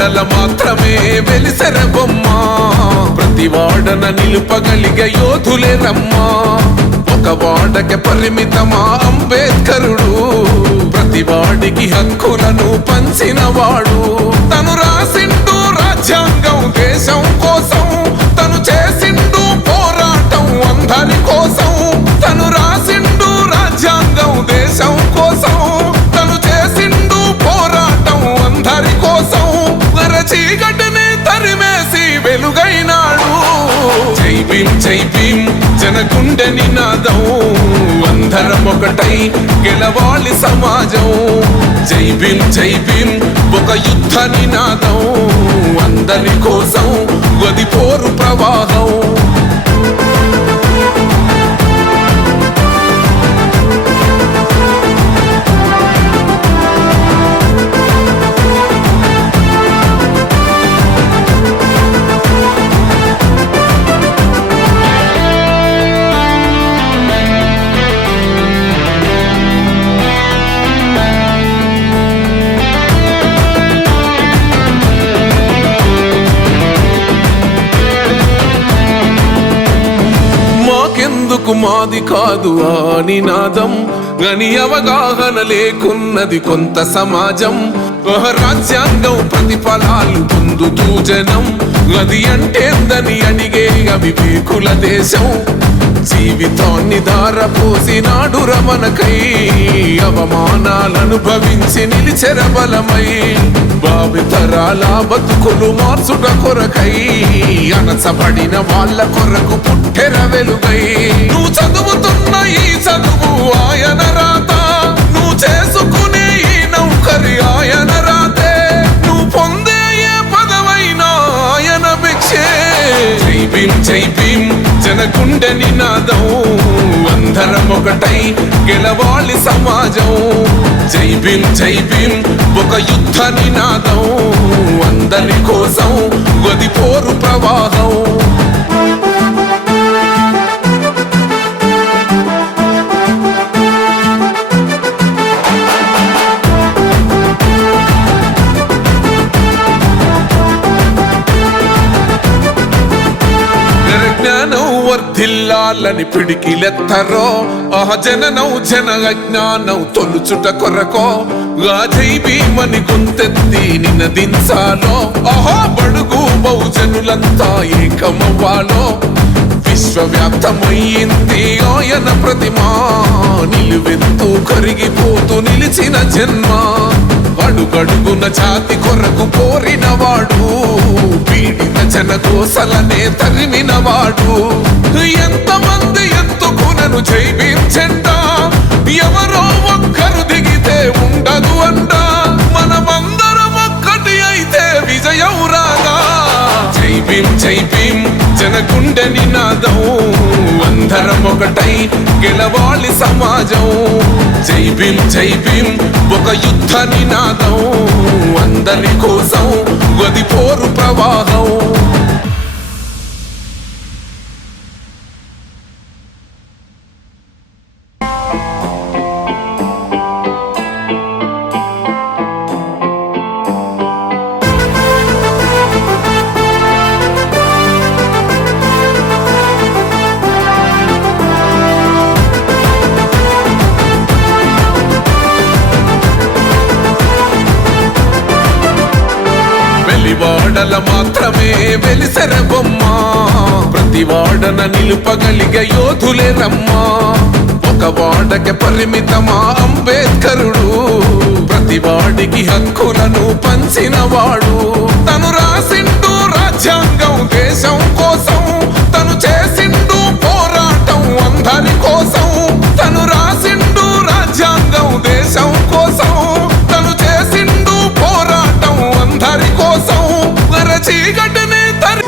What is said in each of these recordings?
వాడల మాత్రమే వెలిసెర బొమ్మ, ప్రతి వాడన నిలుపగలిగే యోధులే రమ్మా. ఒక వాడకి పరిమితమా అంబేద్కరుడు, ప్రతి వాడికి హక్కులను పంచిన వాడు. తను రాసిండు రాజ్యాంగం దేశం కోసం, తను చేసిండు పోరాటం అందరి కోసం. తను రాసిండు రాజ్యాంగం దేశం కోసం, తను చేసిండు పోరాటం అందరి కోసం. చీకటిని తరిమేసి వెలుగైనాడు. జై భీమ్ జై భీమ్ జనగుండె నినాదం, అందరం ఒకటై గెలవాలి సమాజం. జై భీమ్ జై భీమ్ ఒక యుద్ధ నినాదం, అందరి కోసం గది పోరు ప్రవాహం. మాకెందుకు మాది కాదు ఆ నినాదం, గని అవగాహన లేకున్నది కొంత సమాజం. రాజ్యాంగం ప్రతిఫలాలు పొందుతూ జనం, గది అంటేందని అడిగే అవివేకుల దేశం. జీవితాన్ని ధారపోసినాడు రమణకై, అవమానాలనుభవించి నిలిచెర బలమై. భావితరాల బతుకులు మార్చుట కొరకై, అనసబడిన వాళ్ళ కొరకు పుట్టెర వెలుగై. నువ్వు చదువుతున్న ఈ చదువు ఆయన రాత, నువ్వు చేసుకునే ఈ నౌకరి ఆయన రాతే, నువ్వు పొందే ఏ పదవైనా ఆయన భిక్షే. జై భీమ్ జై భీమ్ జనగుండె నినాదం, అందరం ఒకటై గెలవాలి సమాజం. జై భీమ్ జై భీమ్ ఒక యుద్ధ నినాదం, అందరి కోసం గది పోరు ప్రవాహం. జ్ఞానం వర్ధిల్లాలని పిడికిలెత్తరో, జననం జన అజ్ఞానం తొలుచుట కొరకో. జై భీమని గొంతెత్తి నినదించాలో, బడుగు బహుజనులంతా ఏకమవ్వాలో. విశ్వవ్యాప్తమయ్యింది ఆయన ప్రతిమా, నిలువెత్తు కరిగిపోతూ నిలిచిన జన్మ. అడుగడుగున జాతి కొరకు కోరినవాడు, పీడిత జనకోసలనే తరిమినవాడు. ఎంతమంది ఎత్తుకునను జై భీమ్ జెండా, ఎవరో ఒక్కరు దిగితే ఉండదు అంట. మనమందరం ఒక్కటి అయితే విజయం రాగా. జై భీమ్ జై భీమ్ జనగుండె నినాదం, అందరం ఒకటై గెలవాలి సమాజం. జై భీమ్ జై భీమ్ ఒక యుద్ధ నినాదం, అందరి కోసం గది పోరు ప్రవాహం. వాడల మాత్రమే వెలిసెర బొమ్మ, ప్రతి వాడన నిలుపగలిగే యోధులే రమ్మా. ఒక వాడకి పరిమితమా అంబేద్కరుడు, ప్రతి వాడికి హక్కులను పంచిన వాడు. తను రాసిండు రాజ్యాంగం దేశం కోసం, తను చేసిండు పోరాటం అందరి కోసం. తను రాసిండు రాజ్యాంగం దేశం కోసం, తను చేసిండు పోరాటం అందరి కోసం. చీకటిని తరి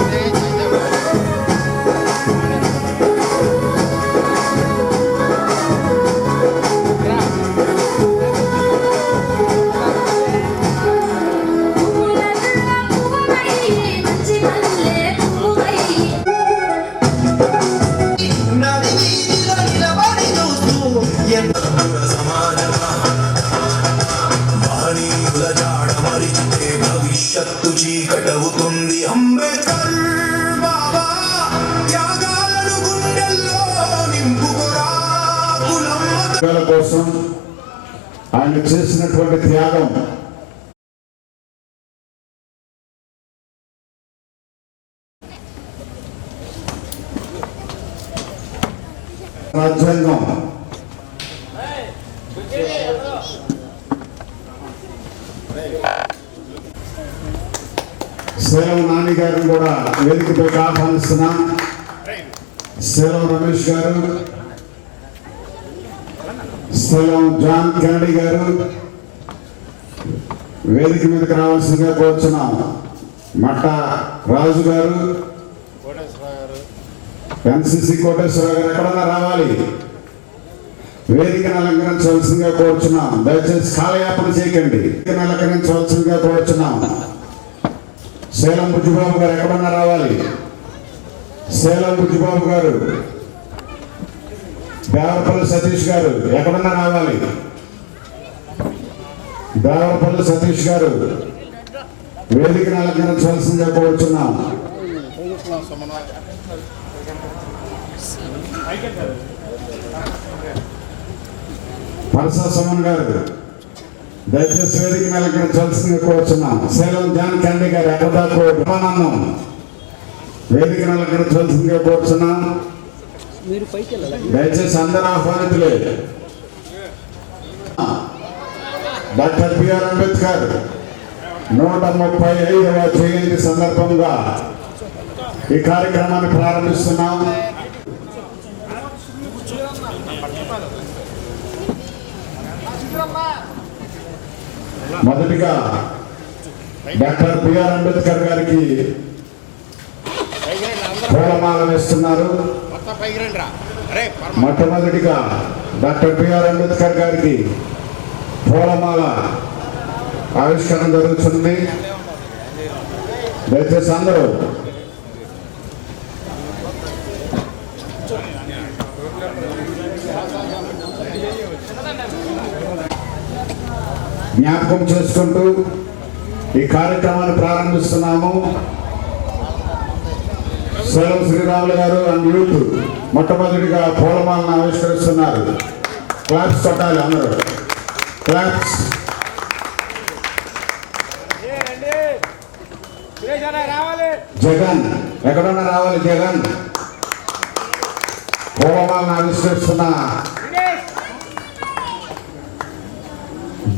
కోసం ఆయన చేసినటువంటి త్యాగం రాజ్యాంగం సేలం నాని గారిని కూడా వేదికపైకి ఆహ్వానిస్తున్నాం. సేలం రమేష్ గారు, సేలం జాన్ కెనడీ గారు వేదిక మీదకి రావాల్సిందిగా కోరుచున్నాం. మట్ట రాజు గారు, ఎన్సిసి కోటేశ్వరరావు గారు ఎక్కడన్నా రావాలి, వేదికను అలంకరించవలసిందిగా కోరుచున్నాం. దయచేసి కాలయాపన చేయకండి, వేదికను అలంకరించవలసిందిగా కోరుచున్నాం. సేలం బుజ్జిబాబు గారు ఎక్కడన్నా రావాలి, సేలం బుజ్జిబాబు గారు, దేవరపల్లి సతీష్ గారు ఎక్కడన్నా రావాలి, దేవరపల్లి సతీష్ గారు వేదికను అలంకరించవలసిందిగా కోరుచున్నాం. పరసా సుమన్ గారు దయచేసి వేదికను అలంకరించాల్సిందిగా కోరుచున్నాం. సేలం జాన్ కెనడీ గారు ఎక్కడాకు బ్రహ్మానందం వేదికను అలంకరించాల్సిందిగా కోరుచున్నాం. దయచేసి అందరూ ఆహ్వానితులే. డాక్టర్ బిఆర్ అంబేద్కర్ 135వ జయంతి సందర్భంగా ఈ కార్యక్రమాన్ని ప్రారంభిస్తున్నాం. మొదటిగా డాక్టర్ బిఆర్ అంబేద్కర్ గారికి పూలమాల వేస్తున్నారు. మొట్టమొదటిగా డాక్టర్ బిఆర్ అంబేద్కర్ గారికి పూలమాల ఆవిష్కరణ జరుగుతుంది. దయచేసి అందరూ జ్ఞాపకం చేసుకుంటూ ఈ కార్యక్రమాన్ని ప్రారంభిస్తున్నాము. సేలం శ్రీరాములు గారు అండ్ యూత్ మొట్టమొదటిగా పూలమాలను ఆవిష్కరిస్తున్నారు. క్లాప్స్ కొట్టాలి అందరూ, క్లాప్స్. జగన్ ఎక్కడున్నా రావాలి, జగన్ పూలమాలను ఆవిష్కరిస్తున్నా.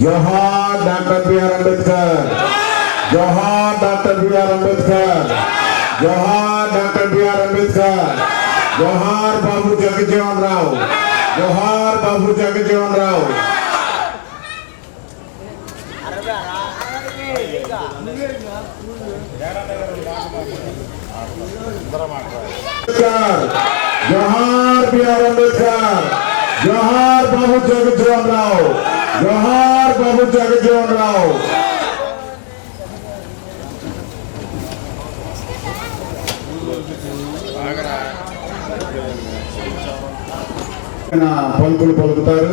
జోహార్ డాక్టర్ బిఆర్ అంబేద్కర్, జోహార్ డాక్టర్ బిఆర్ అంబేద్కర్, జోహార్ డాక్టర్ బిఆర్ అంబేద్కర్, జోహార్ బాబు జగజ్జీవన్ రావు, జోహార్ బాబు జగజ్జీవన్ రావు. జోహార్ బిఆర్ అంబేద్కర్, జోహార్ బాబు జగజ్జీవన్ రావు, జోహార్ బాబు జగజ్జీవన్ రావు. పలుకులు పలుకుతారు.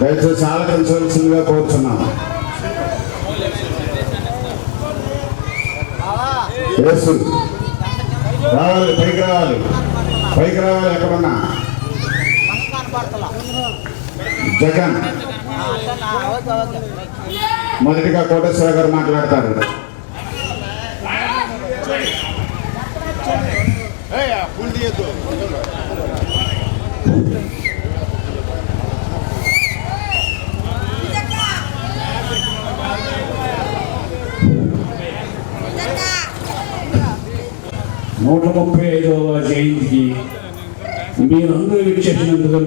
దయచేసి ఆలకించవలసిందిగా కోరుచున్నాం. యేసు రావాలి, పైకి రావాలి, పైకి రావాలి. ఎక్కడున్నా జగన్ మొదటిగా కోటేశ్వర గారు మాట్లాడతారు. నూట 35వ జయంతికి మీరందరూ విచ్చేసినందుకు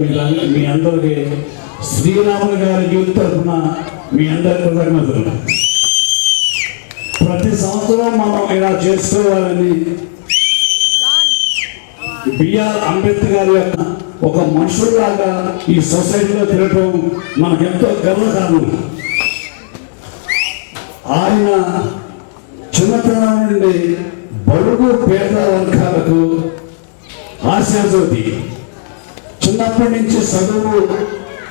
మీ అందరికీ శ్రీరాములు గారి యూత్ తరఫున మీ అందరి కృతజ్ఞతలు. ప్రతి సంవత్సరం మనం ఇలా చేసుకోవాలని బిఆర్ అంబేద్కర్ యొక్క ఒక మనుషుల్లాగా ఈ సొసైటీలో తిరగడం మనకెంతో గర్వకారణం. ఆయన చిన్నతనం నుండి బడుగు పేద వర్గాలకు ఆశాజ్యోతి. చిన్నప్పటి నుంచి చదువు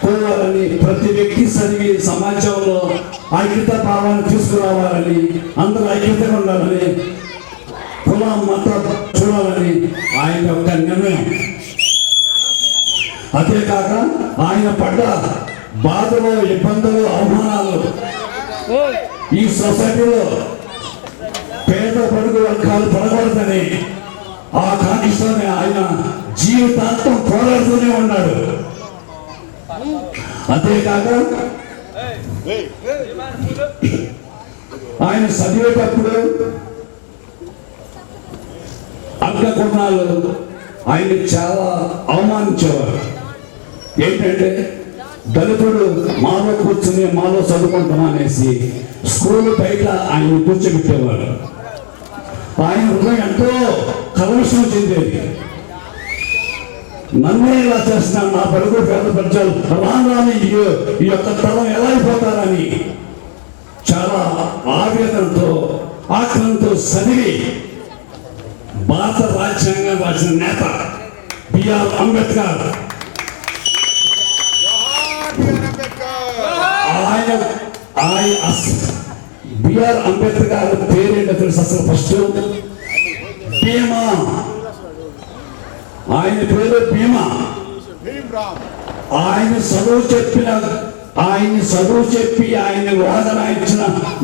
కోవాలని, ప్రతి వ్యక్తి చదివి సమాజంలో ఐక్యత భావాన్ని తీసుకురావాలని, అందరూ ఐక్యతగా ఉండాలని, కులం మత చూడాలని ఆయన యొక్క నిర్ణయం. అంతేకాక ఆయన పడ్డ బాధలు, ఇబ్బందులు, అవమానాలు ఈ సొసైటీలో పేద పడుగు వర్గాలు పడకూడదని ఆ కాంక్షతోనే ఆయన జీవితాంతం పోరాడుతూనే ఉన్నాడు. అంతేకాక ఆయన చదివేటప్పుడు అగ్రకుణాలు ఆయన చాలా అవమానించేవారు. ఏంటంటే దళితుడు మాలో కూర్చుని మాలో చదువుకుంటాం అనేసి స్కూల్ బయట ఆయన కూర్చోబెట్టేవారు. ఆయన హృదయం ఎంతో కల్మషం చెందేది. నన్నే ఇలా చేస్తున్నాను, నా పలుకు పేద ప్రజలు రాని ఈ యొక్క తరం ఎలా అయిపోతారని చాలా ఆవేదనతో ఆక్రంతో చదివి భారత రాజ్యాంగం రాసిన నేత బిఆర్ అంబేద్కర్. ఆయన బిఆర్ అంబేద్కర్ పేరేంటో తెలుసు అసలు? ఫస్ట్ భీమా. ఆయన పేరు భీమా. ఆయన చదువు చెప్పి ఆయన వాదన ఇచ్చిన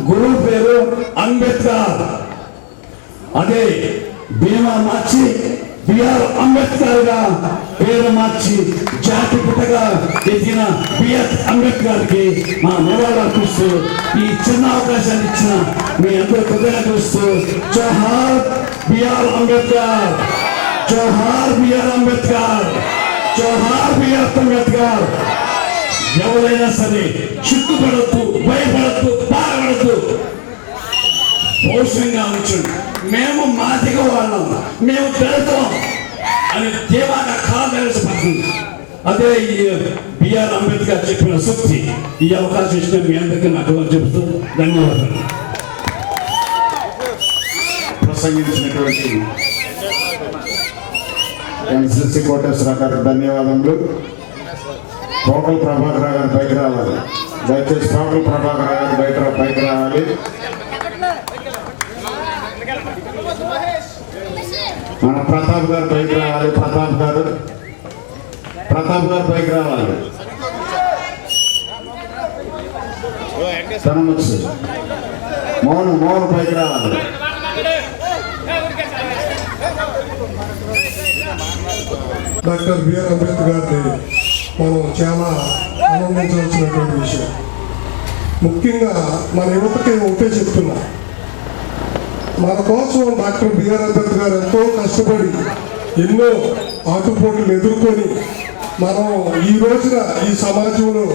గురువు పేరు అంబేద్కర్. అదే భీమా మార్చి బిఆర్ అంబేద్కర్ గా పేరు మార్చి జాతి పుట్టగా ఎదిగిన బిఆర్ అంబేద్కర్ కి మా నివాళులు అర్పిస్తూ ఈ చిన్న అవకాశాన్ని ఇచ్చిన మీ అందరూ కృతజ్ఞతలు. జోహార్ బిఆర్ అంబేద్కర్, జోహార్ బిఆర్ అంబేద్కర్, జోహార్ బిఆర్ అంబేద్కర్. ఎవరైనా సరే చిక్కుపడద్దు, భయపడద్దు, బాధపడద్దు, పౌరుషంగా ఉంచండి. మేము మాదిగ వాళ్ళం, మేము దళితం అని దేవాగా కాదలసిపోతుంది. అదే ఈ బిఆర్ అంబేద్కర్ చెప్పిన సూక్తి. ఈ అవకాశం ఇచ్చిన మీ అందరికీ నాకు చెబుతూ ధన్యవాదాలు. ప్రసంగించినటువంటి ఎన్సిసి కోటేశ్వరరావు గారికి ధన్యవాదములు. పోకల ప్రభాకర్ గారు పైకి రావాలి. దయచేసి పోకల ప్రభాకర్ గారు పైకి రావాలి. మన ప్రతాప్ గారు పైకి రావాలి. ప్రతాప్ గారు పైకి రావాలి. తనముచ్చు మోహన్ పైకి రావాలి. డాక్టర్ బిఆర్ అంబేద్కర్ గారిని మనం చాలా ఆనందించాల్సినటువంటి విషయం. ముఖ్యంగా మన యువతకి ఒకటే చెప్తున్నా, మన కోసం డాక్టర్ బిఆర్ అంబేద్కర్ గారు ఎంతో కష్టపడి ఎన్నో ఆటుపోటులు ఎదుర్కొని మనం ఈ రోజున ఈ సమాజంలో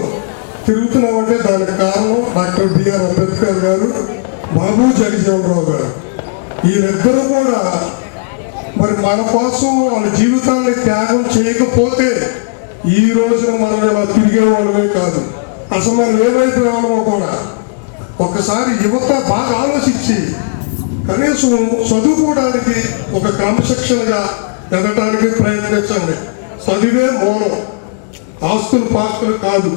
తిరుగుతున్నామంటే దానికి కారణం డాక్టర్ బిఆర్ అంబేద్కర్ గారు, బాబు జగజీవనరావు గారు. వీళ్ళిద్దరూ కూడా మరి మన కోసం వాళ్ళ జీవితాన్ని త్యాగం చేయకపోతే ఈ రోజున మనం ఇలా తిరిగే వాళ్ళమే కాదు, అసలు మనం ఏమైపోయామో కూడా. ఒకసారి యువత బాగా ఆలోచించి కనీసం చదువుకోవడానికి ఒక క్రమశిక్షణగా ఎదగటానికి ప్రయత్నించండి. చదివే మూలం, ఆస్తులు పాస్తులు కాదు.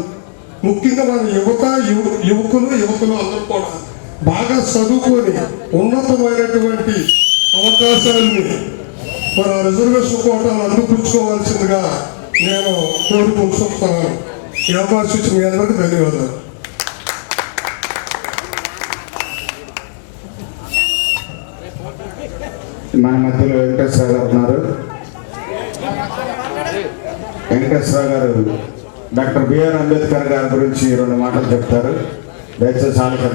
ముఖ్యంగా మన యువకులు అందరూ కూడా బాగా చదువుకొని ఉన్నతమైనటువంటి అవకాశాలని మన రిజర్వేషన్ కోటాలు అందిపుచ్చుకోవాల్సిందిగా నేను కోరుకుంటున్నాను. ఈ అవకాశం ఇచ్చిన మీ అందరికీ ధన్యవాదాలు. మన మధ్యలో వెంకటేశ్వర గారు ఉన్నారు. వెంకటేశ్వర గారు డాక్టర్ బిఆర్ అంబేద్కర్ గారి గురించి 2 మాటలు చెప్తారు. దయచేసి ఆలోచన.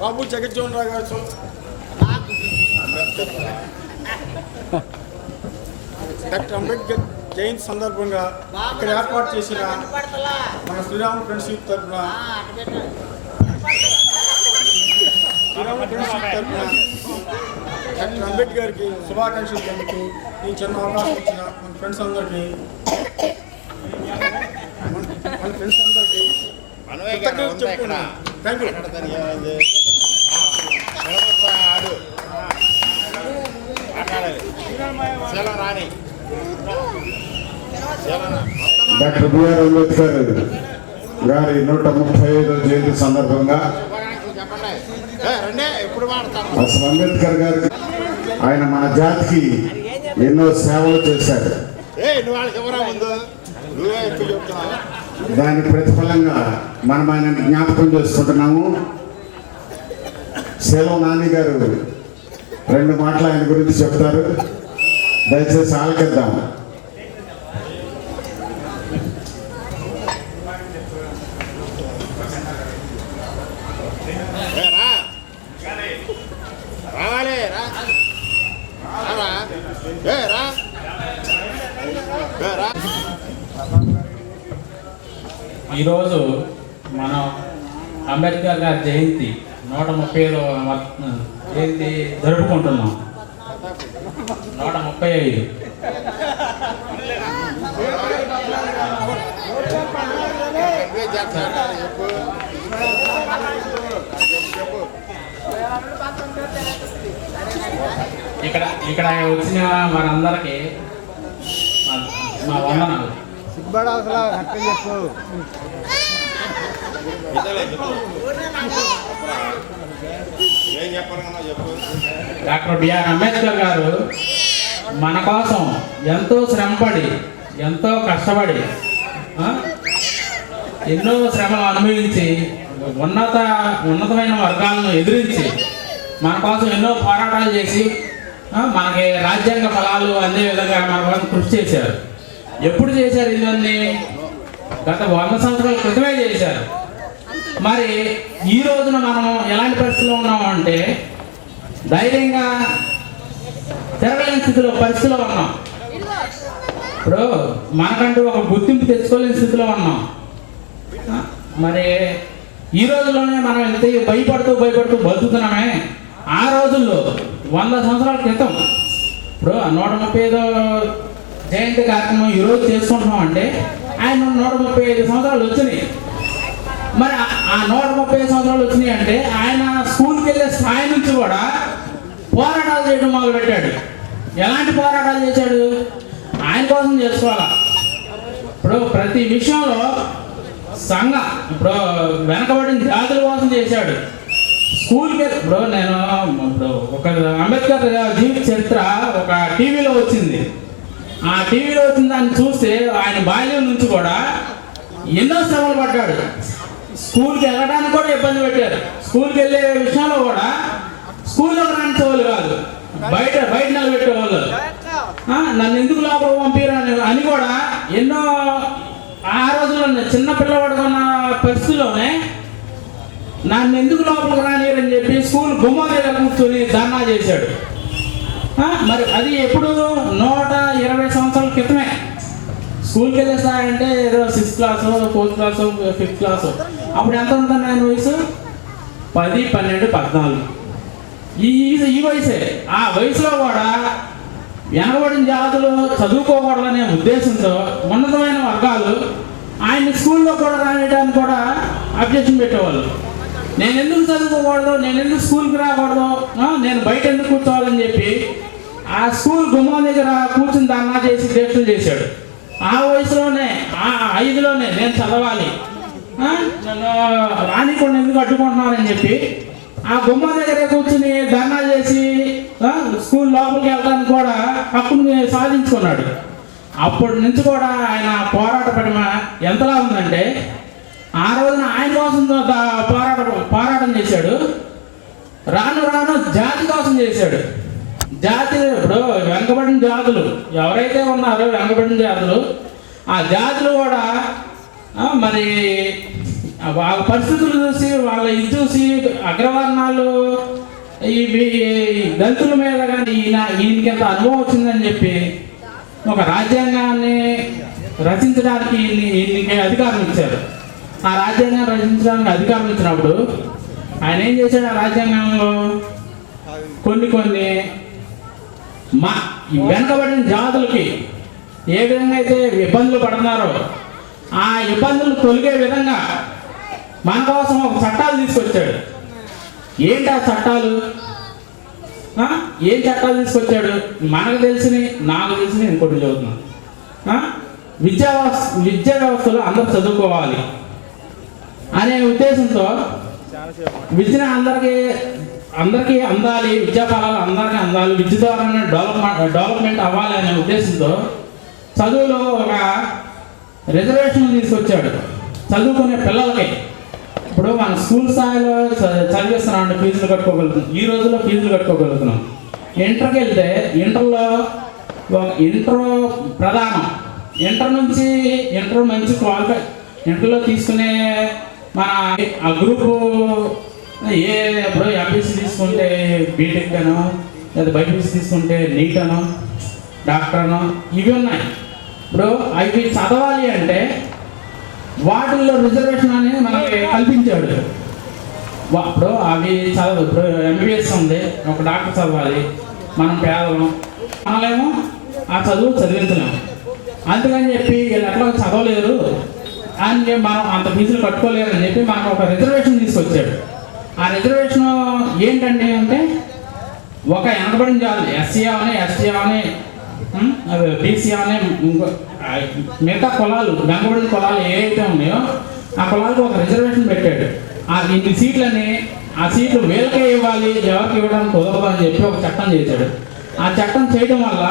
బాబు జగజ్జీవనరావు గారు డాక్టర్ అంబేద్కర్ జయంతి సందర్భంగా ఇక్కడ ఏర్పాటు చేసిన మన శ్రీరామ ఫ్రెండ్షిప్ తరఫున డాక్టర్ అంబేద్కర్కి శుభాకాంక్షలు తెలుపుతూ ఈ చిన్న అవకాశం ఇచ్చిన మన ఫ్రెండ్స్ అందరికీ చెప్తున్నాను. Thank you. Doctor B R Ambedkar గారి 135వ జయంతి సందర్భంగా అసలు అంబేద్కర్ గారికి ఆయన మన జాతికి ఎన్నో సేవలు చేశారు. దాని ప్రతిఫలంగా మనం ఆయన జ్ఞాపకం చేసుకుంటున్నాము. సేలో నాని గారు 2 మాటలు ఆయన గురించి చెప్తారు. దయచేసి ఆలకిద్దాం. ఈరోజు మనం అంబేద్కర్ గారి జయంతి 135వ జయంతి జరుపుకుంటున్నాం. 135. ఇక్కడ వచ్చిన మనందరికీ మా వందనాలు. డాక్టర్ బిఆర్ అంబేద్కర్ గారు మన కోసం ఎంతో శ్రమపడి, ఎంతో కష్టపడి, ఎన్నో శ్రమలు అనుభవించి, ఉన్నతమైన వర్గాలను ఎదిరించి మన కోసం ఎన్నో పోరాటాలు చేసి మనకి రాజ్యాంగ ఫలాలు అందే విధంగా మన కోసం కృషి చేశారు. ఎప్పుడు చేశారు ఇవన్నీ? గత 100 సంవత్సరాల క్రితమే చేశారు. మరి ఈ రోజున మనం ఎలాంటి పరిస్థితిలో ఉన్నాము అంటే ధైర్యంగా తిరగలేని పరిస్థితిలో ఉన్నాం. ఇప్పుడు మనకంటూ ఒక గుర్తింపు తెచ్చుకోలేని స్థితిలో ఉన్నాం. మరి ఈ రోజుల్లోనే మనం ఎంత భయపడుతూ బతుకుతున్నామే. ఆ రోజుల్లో 100 సంవత్సరాల క్రితం ఇప్పుడు 135వ జయంతి కార్యక్రమం ఈరోజు చేసుకుంటున్నాం అంటే ఆయన 135 సంవత్సరాలు వచ్చినాయి. మరి ఆ 135 సంవత్సరాలు వచ్చినాయి అంటే ఆయన స్కూల్కి వెళ్ళే స్థాయి నుంచి కూడా పోరాటాలు చేయడం మొదలుపెట్టాడు. ఎలాంటి పోరాటాలు చేశాడు? ఆయన కోసం చేసుకోవాలా. ఇప్పుడు ప్రతి విషయంలో ఇప్పుడు వెనకబడిన జాతుల కోసం చేశాడు. స్కూల్కి ఇప్పుడు ఒక అంబేద్కర్ జీవిత చరిత్ర ఒక టీవీలో వచ్చింది. ఆ టీవీలో వచ్చిన దాన్ని చూస్తే ఆయన బాల్యం నుంచి కూడా ఎన్నో శ్రమలు పడ్డాడు. స్కూల్కి వెళ్ళడానికి కూడా ఇబ్బంది పెట్టారు. స్కూల్కి వెళ్ళే విషయంలో కూడా స్కూల్లో రానిచ్చేవాళ్ళు కాదు, బయట నిలబెట్టేవాళ్ళు. నన్ను ఎందుకు లోపల పంపిరు అని కూడా ఎన్నో ఆ రోజుల్లో చిన్న పిల్లవాడుకున్న పరిస్థితుల్లోనే నన్ను ఎందుకు లోపలికి రానియరని చెప్పి స్కూల్ గుమ్మ దగ్గర కూర్చొని ధర్నా చేశాడు. మరి అది ఎప్పుడు 120 సంవత్సరాల క్రితమే. స్కూల్కి వెళ్ళేస్తారంటే ఏదో 6th class, 4th class, 5th class. అప్పుడు ఎంత ఉంటుంది ఆయన వయసు? 10, 12, 14. ఈ వయసే. ఆ వయసులో కూడా వెనకబడిన జాతులు చదువుకోకూడదనే ఉద్దేశంతో ఉన్నతమైన వర్గాలు ఆయన స్కూల్లో కూడా రానియడానికి కూడా అబ్జెక్షన్ పెట్టేవాళ్ళు. నేను ఎందుకు చదువుకోకూడదు, నేను ఎందుకు స్కూల్కి రాకూడదు, నేను బయట ఎందుకు కూర్చోవాలని చెప్పి ఆ స్కూల్ గుమ్మం దగ్గర కూర్చుని ధర్నా చేసి దీక్షలు చేశాడు. ఆ వయసులోనే, ఆ 5లోనే నేను చదవాలి, నన్ను రానికుండా ఎందుకు అడ్డుకుంటున్నానని చెప్పి ఆ గుమ్మ దగ్గరే కూర్చుని ధర్నా చేసి స్కూల్ లోపలికి వెళ్ళడానికి కూడా హక్కుని సాధించుకున్నాడు. అప్పటి నుంచి కూడా ఆయన పోరాట పడిమ ఎంతలా ఉందంటే ఆ రోజున ఆయన కోసం పోరాటం చేశాడు. రాను జాతి కోసం చేశాడు. జాతి ఇప్పుడు వెనకబడిన జాతులు ఎవరైతే ఉన్నారో వెనకబడిన జాతులు, ఆ జాతులు కూడా మరి వాళ్ళ పరిస్థితులు చూసి వాళ్ళ ఇది చూసి అగ్రవర్ణాలు ఇవి దళితుల మీద కానీ ఈయనకి ఎంత అనుభవం వచ్చిందని చెప్పి ఒక రాజ్యాంగాన్ని రచించడానికి ఈయనకి అధికారం ఇచ్చారు. ఆ రాజ్యాంగాన్ని రచించడానికి అధికారం ఇచ్చినప్పుడు ఆయన ఏం చేశాడు? ఆ రాజ్యాంగంలో కొన్ని వెనకబడిన జాతులకి ఏ విధంగా అయితే ఇబ్బందులు పడుతున్నారో ఆ ఇబ్బందులు తొలగే విధంగా మన కోసం ఒక చట్టాలు తీసుకొచ్చాడు. ఏంటి ఆ చట్టాలు? ఏం చట్టాలు తీసుకొచ్చాడు? మనకు తెలిసిన, నాకు తెలిసిన ఇంకోటి చదువుతున్నాను. విద్యా వ్యవస్థలో అందరూ చదువుకోవాలి. అనే ఉద్దేశంతో విద్యను అందరికీ అందాలి, విద్యా ఫలాలు అందరికీ అందాలి, విద్య ద్వారానే డెవలప్మెంట్ అవ్వాలి అనే ఉద్దేశంతో చదువులో ఒక రిజర్వేషన్ తీసుకొచ్చాడు చదువుకునే పిల్లలకి. ఇప్పుడు మన స్కూల్ స్థాయిలో చదివిస్తున్నాం అంటే ఫీజులు కట్టుకోగలుగుతున్నాం, ఈ రోజుల్లో ఫీజులు కట్టుకోగలుగుతున్నాం. ఇంటర్కి వెళ్తే ఇంటర్ ప్రధానం, ఇంటర్ మంచి క్వాలిఫై, ఇంటర్లో తీసుకునే మన ఆ గ్రూపు ఇప్పుడు ఎంపీసీ తీసుకుంటే బీటెక్ అనో, లేదా బైపీసీ తీసుకుంటే నీట్ అనో, డాక్టర్ అనో, ఇవి ఉన్నాయి. ఇప్పుడు అవి చదవాలి అంటే వాటిల్లో రిజర్వేషన్ అనేది మనకి కల్పించాడు. ఇప్పుడు అవి చదవదు. ఇప్పుడు ఎంబీబీఎస్ ఉంది, ఒక డాక్టర్ చదవాలి, మనం పేదలం, మనమేమో ఆ చదువు చదివించలేము. అందుకని చెప్పి వీళ్ళు ఎట్లా చదవలేరు అని మనం అంత ఫీజులు కట్టుకోలేరు అని చెప్పి మనకు ఒక రిజర్వేషన్ తీసుకొచ్చాడు. ఆ రిజర్వేషన్ ఏంటండి అంటే ఒక వెనకబడిన జాతులు ఎస్సీ అవని, ఎస్టీ అవని, బీసీ అవని, మిగతా కులాలు, వెనకబడిన కులాలు ఏవైతే ఉన్నాయో ఆ కులాలకు ఒక రిజర్వేషన్ పెట్టాడు. ఇన్ని సీట్లని, ఆ సీట్లు వీళ్ళకే ఇవ్వాలి, ఎవరికి ఇవ్వడానికి కుదరదు అని చెప్పి ఒక చట్టం చేశాడు. ఆ చట్టం చేయడం వల్ల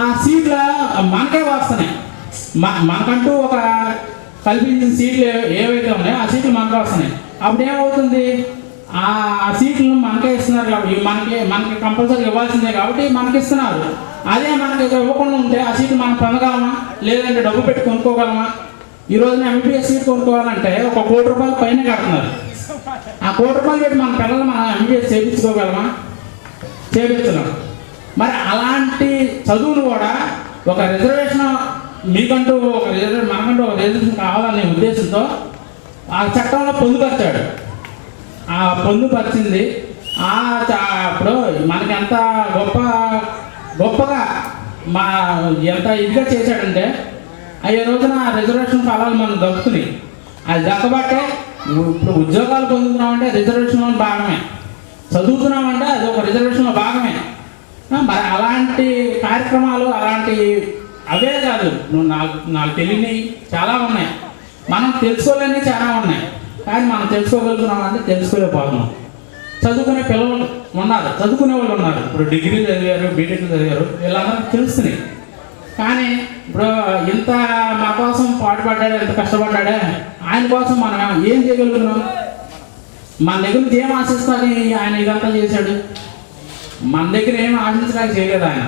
ఆ సీట్ల మనకే వస్తున్నాయి. మనకంటూ ఒక కల్పించిన సీట్లు ఏవైతే ఉన్నాయో ఆ సీట్లు మనకే వస్తున్నాయి. అప్పుడు ఏమవుతుంది, ఆ సీట్లు మనకే ఇస్తున్నారు కాబట్టి మనకి కంపల్సరీ ఇవ్వాల్సిందే కాబట్టి మనకి ఇస్తున్నారు. అదే మనకి ఇవ్వకుండా ఉంటే ఆ సీట్లు మనం పొందగలమా, లేదంటే డబ్బు పెట్టి కొనుక్కోగలమా? ఈ రోజున ఎంబీబీఎస్ సీట్ కొనుక్కోవాలంటే ఒక ₹1,00,00,000 పైన కడుతున్నారు. ఆ ₹1,00,00,000 పెట్టి మన పిల్లలు మనం ఎంబీబీఎస్ చేయించుకోగలమా? చేయించలేం. మరి అలాంటి చదువులు కూడా ఒక రిజర్వేషన్, మనకంటూ ఒక రిజర్వేషన్ కావాలనే ఉద్దేశంతో ఆ చట్టంలో పొందుపరిచాడు. ఆ పొందుపరిచింది ఇప్పుడు మనకి ఎంత గొప్పగా ఎంత ఇదిగా చేశాడంటే అయ్యే రోజున రిజర్వేషన్ ఫలాలు మనకు దక్కుతున్నాయి. అది దక్కబట్టే ఇప్పుడు ఉద్యోగాలు పొందుతున్నామంటే రిజర్వేషన్లో భాగమే, చదువుతున్నామంటే అది ఒక రిజర్వేషన్లో భాగమే. మరి అలాంటి కార్యక్రమాలు, అలాంటి అవే కాదు, నాకు తెలియని చాలా ఉన్నాయి, మనం తెలుసుకోలేని చాలా ఉన్నాయి. కానీ మనం తెలుసుకోగలుగుతున్నాం అంటే తెలుసుకోలేకపోతున్నాం. చదువుకునే పిల్లలు ఉన్నారు, చదువుకునే వాళ్ళు ఉన్నారు. ఇప్పుడు డిగ్రీలు చదివారు, బీటెక్ చదివారు, వీళ్ళందరికీ తెలుస్తున్నాయి. కానీ ఇప్పుడు ఇంత మా కోసం పాటుపడ్డాడే, ఎంత కష్టపడ్డాడే, ఆయన కోసం మనం ఏం చేయగలుగుతున్నాం? మన దగ్గర నుంచి ఏం ఆశిస్తాడని ఆయన ఇదంతా చేశాడు? మన దగ్గర ఏం ఆశించడానికి చేయలేదు ఆయన.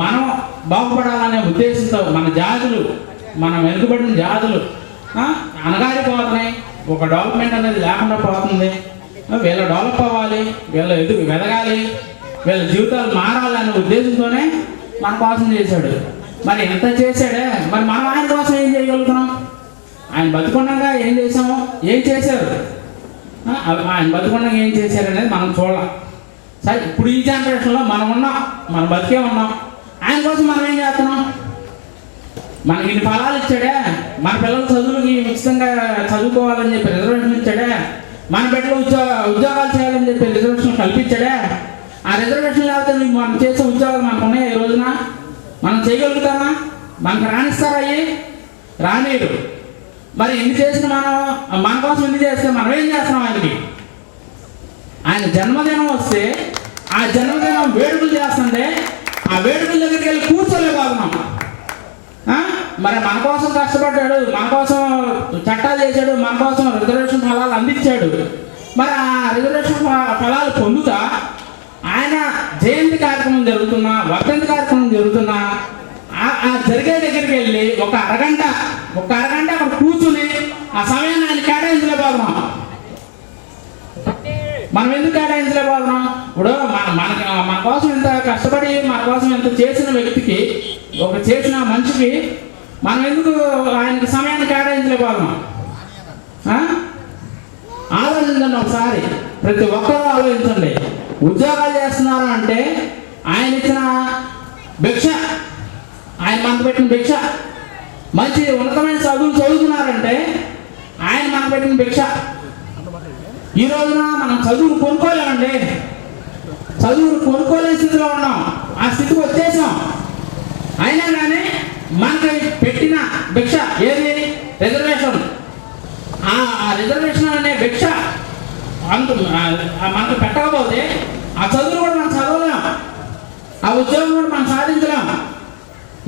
మనం బాగుపడాలనే ఉద్దేశంతో మన జాతులు, మనం వెనుకబడిన జాతులు అనగారిపోతున్నాయి. ఒక డెవలప్మెంట్ అనేది లేకుండా పోతుంది. వీళ్ళ డెవలప్ అవ్వాలి, వీళ్ళ ఎదగాలి, వీళ్ళ జీవితాలు మారాలనే ఉద్దేశంతోనే మన కోసం చేశాడు. మరి ఎంత చేశాడే, మరి మనం ఆయన కోసం ఏం చేయగలుగుతున్నాం? ఆయన బతుకుండగా ఏం చేసాము, ఏం చేశారు, ఆయన బతుకుండగా ఏం చేశారు అనేది మనం చూడాలి. సరే, ఇప్పుడు ఈ జనరేషన్లో మనం ఉన్నాం, మనం బతికే ఉన్నాం. ఆయన కోసం మనం ఏం చేస్తున్నాం? మనకి ఇన్ని ఫలాలు ఇచ్చాడే, మన పిల్లలు చదువులకి ఉచితంగా చదువుకోవాలని చెప్పి రిజర్వేషన్ ఇచ్చాడే, మన బిడ్డలు ఉద్యోగాలు చేయాలని చెప్పి రిజర్వేషన్ కల్పించాడే. ఆ రిజర్వేషన్ లేకపోతే మనం చేసే ఉద్యోగాలు మనకు ఉన్నాయి. ఈ రోజున మనం చేయగలుగుతామా? మనకు రాణిస్తారా? అయ్యి రానీరు. మరి ఎన్ని చేసిన మనం మన కోసం ఎన్ని చేస్తే మనం ఏం చేస్తున్నాం? ఆయన జన్మదినం వస్తే ఆ జన్మదినం వేడుకలు చేస్తుంటే ఆ వేడుకల దగ్గరికి వెళ్ళి కూర్చోలేకపోతున్నాం. మరి మన కోసం కష్టపడ్డాడు, మన కోసం చట్టాలు చేశాడు, మన కోసం రిజర్వేషన్ ఫలాలు అందించాడు. మరి ఆ రిజర్వేషన్ ఫలాలు పొందుతా ఆయన జయంతి కార్యక్రమం జరుగుతున్నా, వర్ధంతి కార్యక్రమం జరుగుతున్నా ఆ జరిగే దగ్గరికి వెళ్ళి ఒక అరగంట అక్కడ కూర్చుని ఆ సమయాన్ని ఆయన కేటాయించలేకపోతున్నాం. మనం ఎందుకు కేటాయించలేకపోతున్నాం? ఇప్పుడు మన కోసం ఎంత కష్టపడి, మన కోసం ఎంత చేసిన వ్యక్తికి, ఒక చేసిన మనిషికి మనం ఎందుకు ఆయనకి సమయాన్ని కేటాయించలేకపోతున్నాం? ఆలోచించండి ఒకసారి, ప్రతి ఒక్కరూ ఆలోచించండి. ఉద్యోగాలు చేస్తున్నారు అంటే ఆయన ఇచ్చిన భిక్ష, ఆయన మనకు పెట్టిన భిక్ష. మంచి ఉన్నతమైన చదువులు చదువుతున్నారంటే ఆయన మనకు పెట్టిన భిక్ష. ఈ రోజున మనం చదువును కొనుక్కోలేమండి, చదువును కొనుక్కోలేని స్థితిలో ఉన్నాం. ఆ స్థితికి వచ్చేసాం. అయినా కానీ మనకి పెట్టిన భిక్ష ఏది? రిజర్వేషన్. రిజర్వేషన్ అనే భిక్ష మనకు పెట్టకపోతే ఆ చదువులు కూడా మనం చదవలేం, ఆ ఉద్యోగం కూడా మనం సాధించలేం.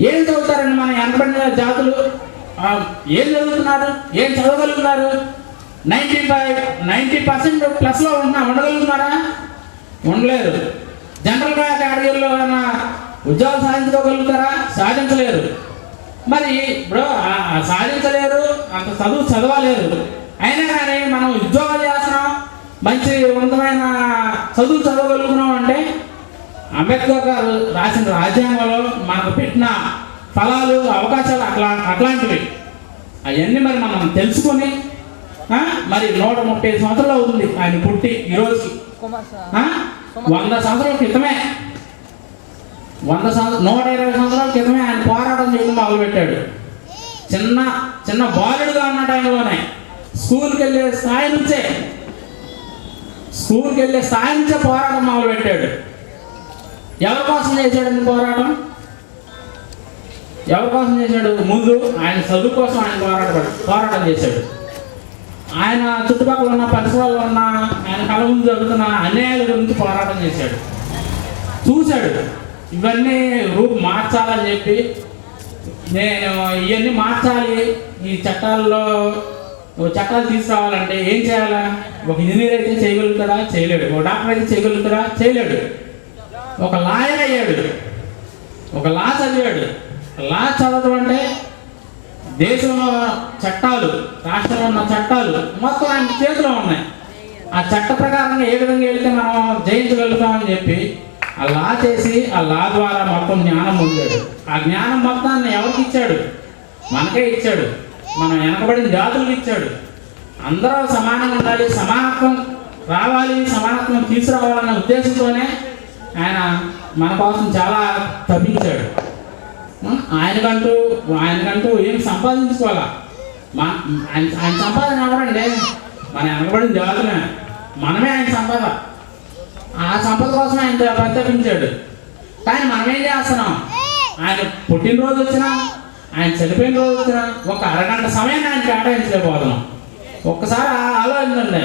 ఏం చదువుతారండి మన వెనకబడిన జాతులు? ఏం చదువుతున్నారు? ఏం చదవగలుగుతున్నారు? 90% ప్లస్లో ఉండగలుగుతున్నారా? ఉండలేరు. జనరల్ కేటగిరీలో ఏమైనా ఉద్యోగాలు సాధించుకోగలుగుతారా? సాధించలేరు. మరి ఇప్పుడు సాధించలేరు, అంత చదవలేరు. అయినా కానీ మనం ఉద్యోగాలు చేస్తున్నాం, మంచి ఉన్నతమైన చదువు చదవగలుగుతున్నాం అంటే అంబేద్కర్ గారు రాసిన రాజ్యాంగంలో మనకు పెట్టిన ఫలాలు, అవకాశాలు అట్లాంటివి. అవన్నీ మరి మనం తెలుసుకొని మరి 130 సంవత్సరాలు అవుతుంది ఆయన పుట్టి ఈరోజుకి. 100 సంవత్సరాల క్రితమే 120 సంవత్సరాల క్రితమే ఆయన పోరాటం చేయడం మొదలుపెట్టాడు. చిన్న బాలుడుగా ఉన్న టైంలోనే స్కూల్కి వెళ్ళే స్థాయి నుంచే పోరాటం మొదలుపెట్టాడు. ఎవరి కోసం చేశాడు పోరాటం? ఎవరి కోసం చేశాడు? ముందు ఆయన చదువు కోసం ఆయన పోరాటం చేశాడు. ఆయన చుట్టుపక్కల ఉన్న పరిసరాల్లో ఉన్న ఆయన కళ ముందు జరుగుతున్న అన్యాయాల గురించి పోరాటం చేశాడు. చూశాడు ఇవన్నీ రూపు మార్చాలని చెప్పి, నేను ఇవన్నీ మార్చాలి, ఈ చట్టాలు తీసుకురావాలంటే ఏం చేయాలా? ఒక ఇంజనీర్ అయితే చేయగలుగుతాడా? చేయలేడు. ఒక డాక్టర్ అయితే చేయగలుగుతాడా? చేయలేడు. ఒక లాయర్ అయ్యాడు, ఒక లా చదివాడు. లా చదవడం అంటే దేశంలో చట్టాలు, రాష్ట్రంలో ఉన్న చట్టాలు మొత్తం ఆయన చేతిలో ఉన్నాయి. ఆ చట్ట ప్రకారంగా ఏ విధంగా వెళ్తే మనం జయించగలుగుతామని చెప్పి ఆ లా చేసి, ఆ లా ద్వారా మొత్తం జ్ఞానం పొందాడు. ఆ జ్ఞానం మొత్తాన్ని ఎవరికి ఇచ్చాడు? మనకే ఇచ్చాడు. మనం వెనకబడిన జాతులకు ఇచ్చాడు. అందరూ సమానంగా ఉండాలి, సమానత్వం రావాలి, సమానత్వం తీసుకురావాలన్న ఉద్దేశంతోనే ఆయన మన కోసం చాలా తప్పించాడు. ఆయనకంటూ ఏం సంపాదించుకోవాలా? ఆయన సంపాదన ఎవరండి? మన వెనకబడిన జాతులే, మనమే ఆయన సంపద. ఆ సంపద కోసం ఆయన పరితపించాడు. కానీ మనం ఏం చేస్తున్నాం? ఆయన పుట్టినరోజు వచ్చినా, ఆయన చనిపోయిన రోజు వచ్చినా ఒక అరగంట సమయాన్ని ఆయన కేటాయించలేకపోతున్నాం. ఒక్కసారి ఆలోచించండి.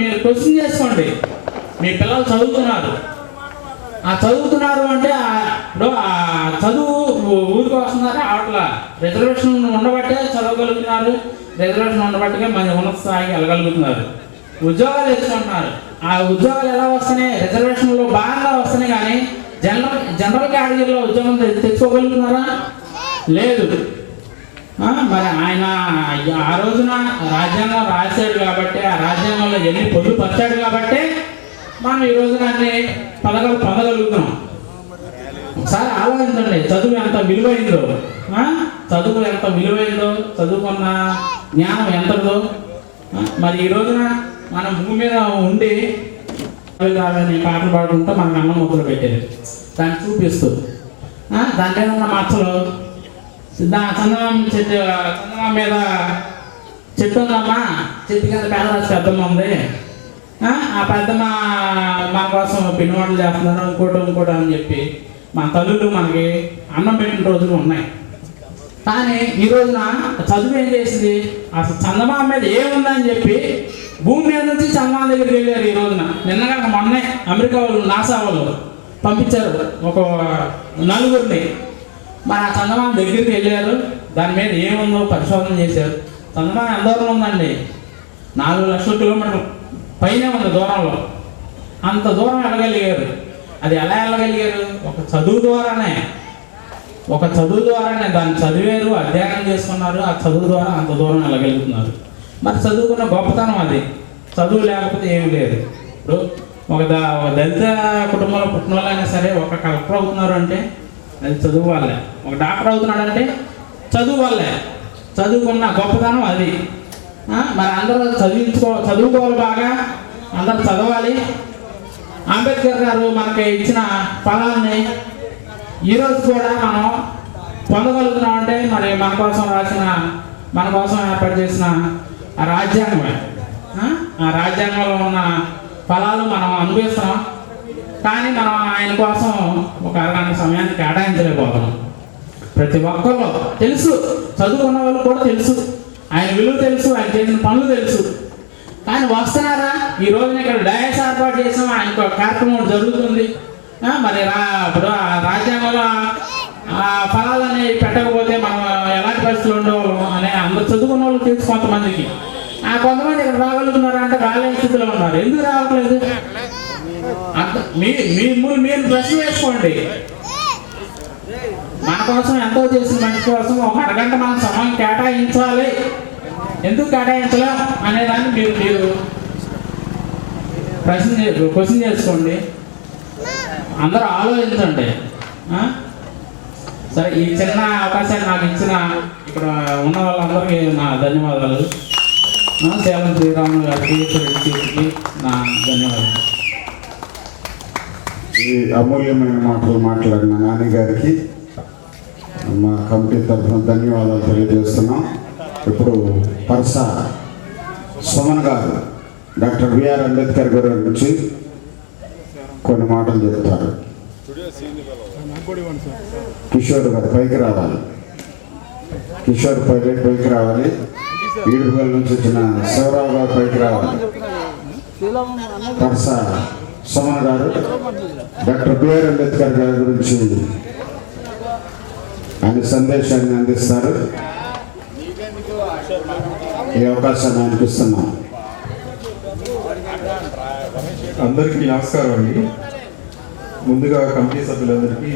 మీరు క్వశ్చన్ చేసుకోండి. మీ పిల్లలు చదువుతున్నారు అంటే ఇప్పుడు ఆ చదువు ఊరికి వస్తున్నారు ఆటలా. రిజర్వేషన్ ఉండబట్టే చదవగలుగుతున్నారు, రిజర్వేషన్ ఉండబట్టే మన ఉన్నత స్థాయికి వెళ్ళగలుగుతున్నారు. ఉద్యోగాలు తెచ్చుకుంటున్నారు. ఆ ఉద్యోగాలు ఎలా వస్తున్నాయి? రిజర్వేషన్లో భాగంగా వస్తున్నాయి. కానీ జనరల్ కేటగిరీలో ఉద్యోగం తెచ్చుకోగలుగుతున్నారా? లేదు. మరి ఆయన ఆ రోజున రాజ్యాంగం రాశాడు కాబట్టి, ఆ రాజ్యాంగంలో ఎన్ని పొందుపరిచాడు కాబట్టి మనం ఈ రోజున అన్ని పథకాలు పొందగలుగుతున్నాం. ఒకసారి ఆలోచించండి, చదువు ఎంత విలువైందో, చదువుకున్న జ్ఞానం ఎంతదో. మరి ఈ రోజున మనం భూమి మీద ఉండి పాటలు పాడుకుంటూ మనకు అన్నం మొదలు పెట్టేది, దాన్ని చూపిస్తూ దాంట్లో ఉన్న మచ్చలు. చందమామ మీద చెట్టు ఉందమ్మా, చెట్టు కింద పేదరాజు పెద్దమ్మ ఉంది. ఆ పెద్దమ్మ మన కోసం పిండి వంటలు చేస్తున్నారు, ఇంకోటి అని చెప్పి మన తల్లులు మనకి అన్నం పెట్టిన రోజులు ఉన్నాయి. కానీ ఈ రోజున చదువు ఏం చేసింది? అసలు చందమామ మీద ఏముందని చెప్పి భూమి మీద నుంచి చందమామ దగ్గరికి వెళ్ళారు. ఈ రోజున నిన్నగా మొన్నే అమెరికా వాళ్ళు, నాసా వాళ్ళు పంపించారు ఒక 4 మరి ఆ చందమామ దగ్గరికి వెళ్ళారు. దాని మీద ఏముందో పరిశోధన చేశారు. చందమామ ఎంత దూరం ఉందండి? 4 లక్షల కిలోమీటర్లు పైనే ఉంది దూరంలో. అంత దూరం వెళ్ళగలిగారు. అది ఎలా వెళ్ళగలిగారు? ఒక చదువు ద్వారానే దాన్ని చదివారు, అధ్యయనం చేసుకున్నారు. ఆ చదువు ద్వారా అంత దూరం వెళ్ళగలుగుతున్నారు. మరి చదువుకున్న గొప్పతనం అది. చదువు లేకపోతే ఏమీ లేదు. ఇప్పుడు ఒక దళిత కుటుంబంలో పుట్టిన వాళ్ళైనా సరే ఒక కలెక్టర్ అవుతున్నారు అంటే అది చదువు వల్లే. ఒక డాక్టర్ అవుతున్నాడు అంటే చదువు వల్లే. చదువుకున్న గొప్పతనం అది. మరి అందరూ చదువుకోవాలి, బాగా అందరూ చదవాలి. అంబేద్కర్ గారు మనకి ఇచ్చిన ఫలాన్ని ఈరోజు కూడా మనం పొందగలుగుతున్నాం అంటే మరి మన కోసం ఏర్పాటు చేసిన ఆ రాజ్యాంగమే. ఆ రాజ్యాంగంలో ఉన్న ఫలాలు మనం అనుభవిస్తున్నాం. కానీ మనం ఆయన కోసం ఒక అరగంట సమయాన్ని కేటాయించలేకపోతున్నాం. ప్రతి ఒక్కరు తెలుసు, చదువుకున్న వాళ్ళు కూడా తెలుసు, ఆయన విలువ తెలుసు, ఆయన చేసిన పనులు తెలుసు. కానీ వస్తున్నారా? ఈ రోజున ఇక్కడ డయాస్ ఏర్పాటు చేసాం, ఆయనకు కార్యక్రమం జరుగుతుంది. మరి ఇప్పుడు రాజ్యాంగంలో ఫలాలని పెట్టకపోతే మనం ఎలాంటి పరిస్థితులు ఉండేవాళ్ళం అని అందరు చదువుకున్న వాళ్ళు తెలుసు. కొంతమందికి కొంతమంది ఇక్కడ రాగలుగుతున్నారా అంటే రాలేని స్థితిలో ఉన్నారు. ఎందుకు రావట్లేదు? మీరు ప్రశ్న వేసుకోండి. మన కోసం ఎంతో చేసిన మనిషి కోసం ఒక అరగంట మనం సమయం కేటాయించాలి, ఎందుకు కేటాయించలేం అనేదాన్ని మీరు క్వశ్చన్ చేసుకోండి, అందరూ ఆలోచించండి. సరే, ఈ చిన్న అవకాశాన్ని నాకు ఇచ్చిన ఇక్కడ ఉన్న వాళ్ళందరికీ నా ధన్యవాదాలు. సేలం శ్రీరాములు గారికి, నా ధన్యవాదాలు. ఈ అమూల్యమైన మాటలు మాట్లాడిన నాని గారికి మా కమిటీ తరఫున ధన్యవాదాలు తెలియజేస్తున్నాం. ఇప్పుడు పరస సుమన్ గారు డాక్టర్ బిఆర్ అంబేద్కర్ గారి గురించి కొన్ని మాటలు చెప్తారు. కిషోర్ గారు పైకి రావాలి, కిషోర్ పైకి రావాలి. ఈడుపుగల నుంచి వచ్చిన శివరావు గారు పైకి రావాలి. పరస సుమన్ గారు డాక్టర్ బిఆర్ అంబేద్కర్ గారి గురించి ఆయన సందేశాన్ని అందిస్తారు. ఈ అవకాశాన్ని అనిపిస్తున్నాం. అందరికీ నమస్కారం అండి. ముందుగా కమిటీ సభ్యులందరికీ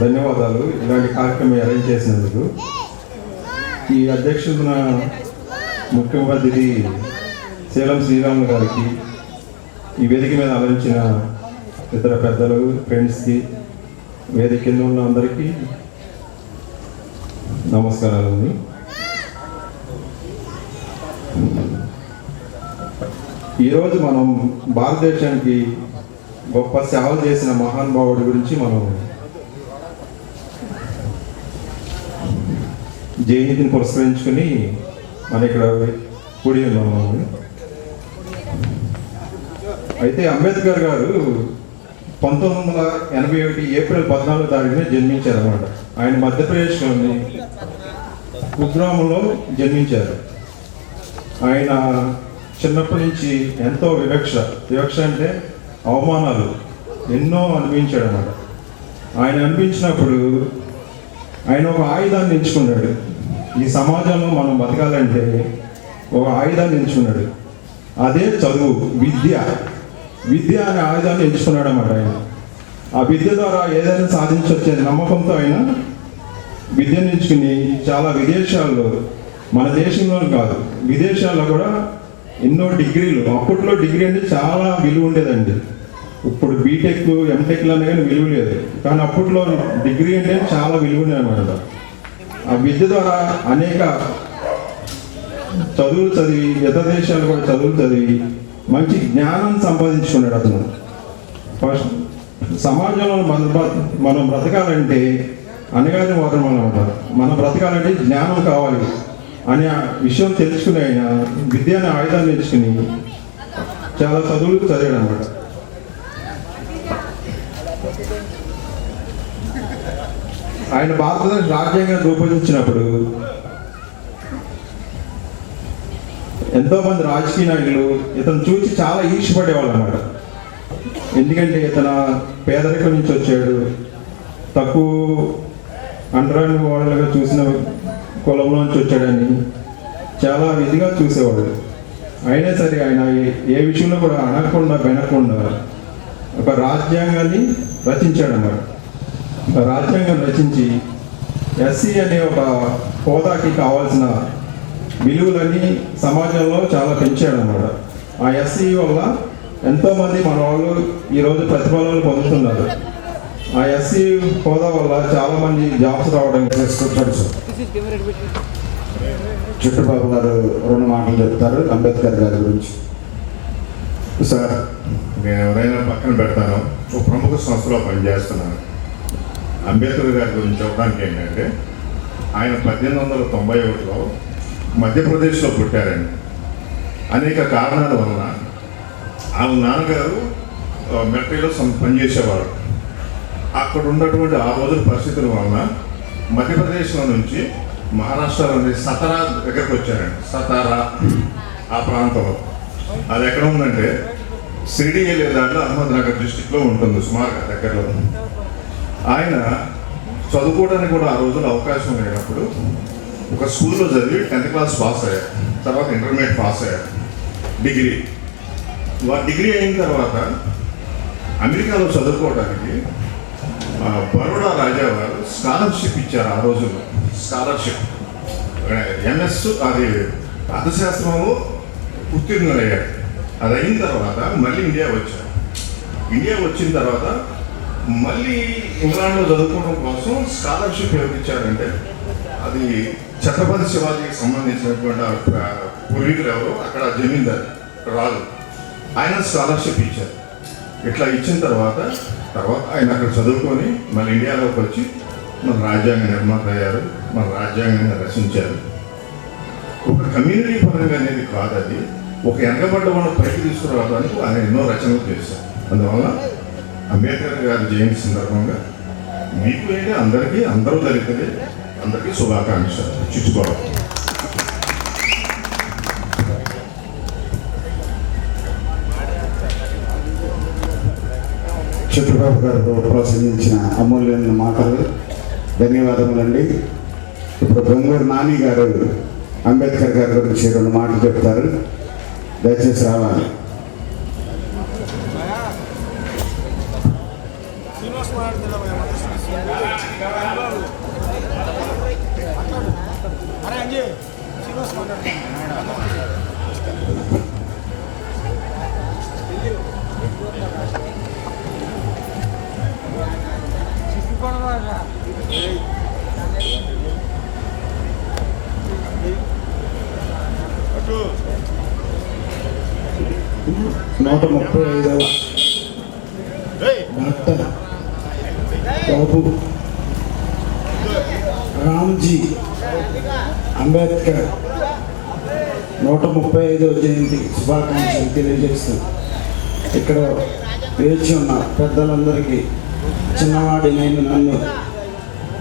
ధన్యవాదాలు ఇలాంటి కార్యక్రమం అరేంజ్ చేసినందుకు. ఈ అధ్యక్షుల ముఖ్య అతిథి సేలం శ్రీరాములు గారికి, ఈ వేదిక మీద ఆలోచించిన ఇతర పెద్దలు, ఫ్రెండ్స్కి, వేదిక కింద ఉన్న అందరికీ నమస్కారాలండి. ఈరోజు మనం భారతదేశానికి గొప్ప సేవలు చేసిన మహానుభావుడి గురించి మనం జయంతిని పురస్కరించుకుని మన ఇక్కడ కూడి ఉన్నాము. అయితే అంబేద్కర్ గారు 1981 ఏప్రిల్ 14వ తారీఖున జన్మించారన్నమాట. ఆయన మధ్యప్రదేశ్లోని కుగ్రామంలో జన్మించారు. ఆయన చిన్నప్పటి నుంచి ఎంతో వివక్ష అంటే అవమానాలు ఎన్నో అనిపించాడు అన్నమాట. ఆయన అనిపించినప్పుడు ఆయన ఒక ఆయుధాన్ని ఎంచుకున్నాడు. ఈ సమాజంలో మనం బతకాలంటే ఒక ఆయుధాన్ని ఎంచుకున్నాడు. అదే చదువు, విద్య అనే ఆయుధాన్ని ఎంచుకున్నాడు అన్నమాట. ఆయన ఆ విద్య ద్వారా ఏదైనా సాధించొచ్చే నమ్మకంతో ఆయన విద్యను ఎంచుకుని చాలా విదేశాల్లో, మన దేశంలో కాదు విదేశాల్లో కూడా ఎన్నో డిగ్రీలు, అప్పట్లో డిగ్రీ అంటే చాలా విలువ ఉండేదండి. ఇప్పుడు బీటెక్, ఎంటెక్లు అనే కానీ విలువ లేదు, కానీ అప్పట్లో డిగ్రీ అంటే చాలా విలువ ఉండేది అన్నమాట. ఆ విద్య ద్వారా అనేక చదువులు చదివి, ఇతర దేశాలు కూడా చదువులు చదివి మంచి జ్ఞానం సంపాదించుకున్నాడు అతను. ఫస్ట్ సమాజంలో మనం బ్రతకాలంటే అనగానే వాదం అనమాట. మనం బ్రతకాలంటే జ్ఞానం కావాలి అనే విషయం తెలుసుకుని ఆయన విద్య అనే ఆయుధాన్ని నేర్చుకుని చాలా చదువులకు చదివాడు అనమాట. ఆయన భారతదేశ రాజ్యాంగాన్ని రూపొందించినప్పుడు ఎంతోమంది రాజకీయ నాయకులు ఇతను చూసి చాలా ఈర్ష్యపడేవాళ్ళు అన్నమాట. ఎందుకంటే ఇతను పేదరికం నుంచి వచ్చాడు, తక్కువ అండరాని వాళ్ళగా చూసిన కులంలో నుంచి వచ్చాడని చాలా విధిగా చూసేవాడు. అయినా సరే ఆయన ఏ విషయంలో కూడా అనకుండా వినకుండా ఒక రాజ్యాంగాన్ని రచించాడన్నమాట. రాజ్యాంగం రచించి ఎస్సీ అనే ఒక హోదాకి కావాల్సిన విలువలన్నీ సమాజంలో చాలా పెంచాడన్నమాట. ఆ ఎస్సీ వల్ల ఎంతోమంది మన వాళ్ళు ఈరోజు ప్రతిఫలాలు పొందుతున్నారు. ఆ ఎస్సీ హోదా వల్ల చాలామంది జాబ్స్ రావడం. చిట్టుబాబు గారు 2 మాటలు చెప్తారు అంబేద్కర్ గారి గురించి. సార్, నేను ఎవరైనా పక్కన పెడతాను, ఒక ప్రముఖ సంస్థలో పనిచేస్తున్నాను. అంబేద్కర్ గారి గురించి చెప్పడానికి ఏంటంటే, ఆయన 1891లో మధ్యప్రదేశ్లో పుట్టారండి. అనేక కారణాల వలన వాళ్ళ నాన్నగారు మిలిటరీలో పనిచేసేవారు. అక్కడ ఉన్నటువంటి ఆ రోజుల పరిస్థితుల వలన మధ్యప్రదేశ్లో నుంచి మహారాష్ట్రలోని సతారా దగ్గరకు వచ్చారండి. సతారా ఆ ప్రాంతంలో. అది ఎక్కడ ఉందంటే షిరిడి వెళ్ళే దాంట్లో అహ్మద్నగర్ డిస్టిక్లో ఉంటుంది, సుమారుగా దగ్గరలో. ఆయన చదువుకోవడానికి కూడా ఆ రోజుల్లో అవకాశం లేనప్పుడు ఒక స్కూల్లో చదివి 10th క్లాస్ పాస్ అయ్యారు. తర్వాత ఇంటర్మీడియట్ పాస్ అయ్యారు. డిగ్రీ అయిన తర్వాత అమెరికాలో చదువుకోవడానికి బరోడా రాజా వారు స్కాలర్షిప్ ఇచ్చారు. ఆ రోజుల్లో స్కాలర్షిప్ ఎంఎస్ అది అర్థశాస్త్రంలో ఉత్తీర్ణులయ్యారు. అది అయిన తర్వాత మళ్ళీ ఇండియా వచ్చారు. ఇండియా వచ్చిన తర్వాత మళ్ళీ ఇంగ్లాండ్లో చదువుకోవడం కోసం స్కాలర్షిప్ ఎవరు ఇచ్చారంటే అది ఛత్రపతి శివాజీకి సంబంధించినటువంటి పూర్వీకులు ఎవరు అక్కడ జమీందారు రాజు, ఆయన స్కాలర్షిప్ ఇచ్చారు. ఇట్లా ఇచ్చిన తర్వాత ఆయన అక్కడ చదువుకొని మళ్ళీ ఇండియాలోకి వచ్చి మన రాజ్యాంగ నిర్మాత అయ్యారు, మన రాజ్యాంగాన్ని రచించారు. ఒక కమ్యూనిటీ పరంగా అనేది కాదు, అది ఒక వెనకబడ్డ వాళ్ళ పైకి తీసుకురావడానికి ఆయన ఎన్నో రచనలు చేశారు. అందువల్ల అంబేద్కర్ గారి జయంతి సందర్భంగా మీకు ఏంటి అందరికీ, అందరూ దళితులే, అందరికీ శుభాకాంక్షలు. చిచ్చుకోవడం చంద్రబాబు గారు ప్రోత్సహించిన అమూల్యమైన మాటలు ధన్యవాదములండి. ఇప్పుడు బొంగూరు నాని గారు అంబేద్కర్ గారి గురించి 2 మాటలు చెప్తారు. దయచేసి రావాలి. నూట 35వ డాక్టర్ బాబు రామ్జీ అంబేద్కర్ 135వ జయంతి శుభాకాంక్షలు తెలియజేస్తూ ఇక్కడ వేచి ఉన్న పెద్దలందరికీ చిన్నవాడి నన్ను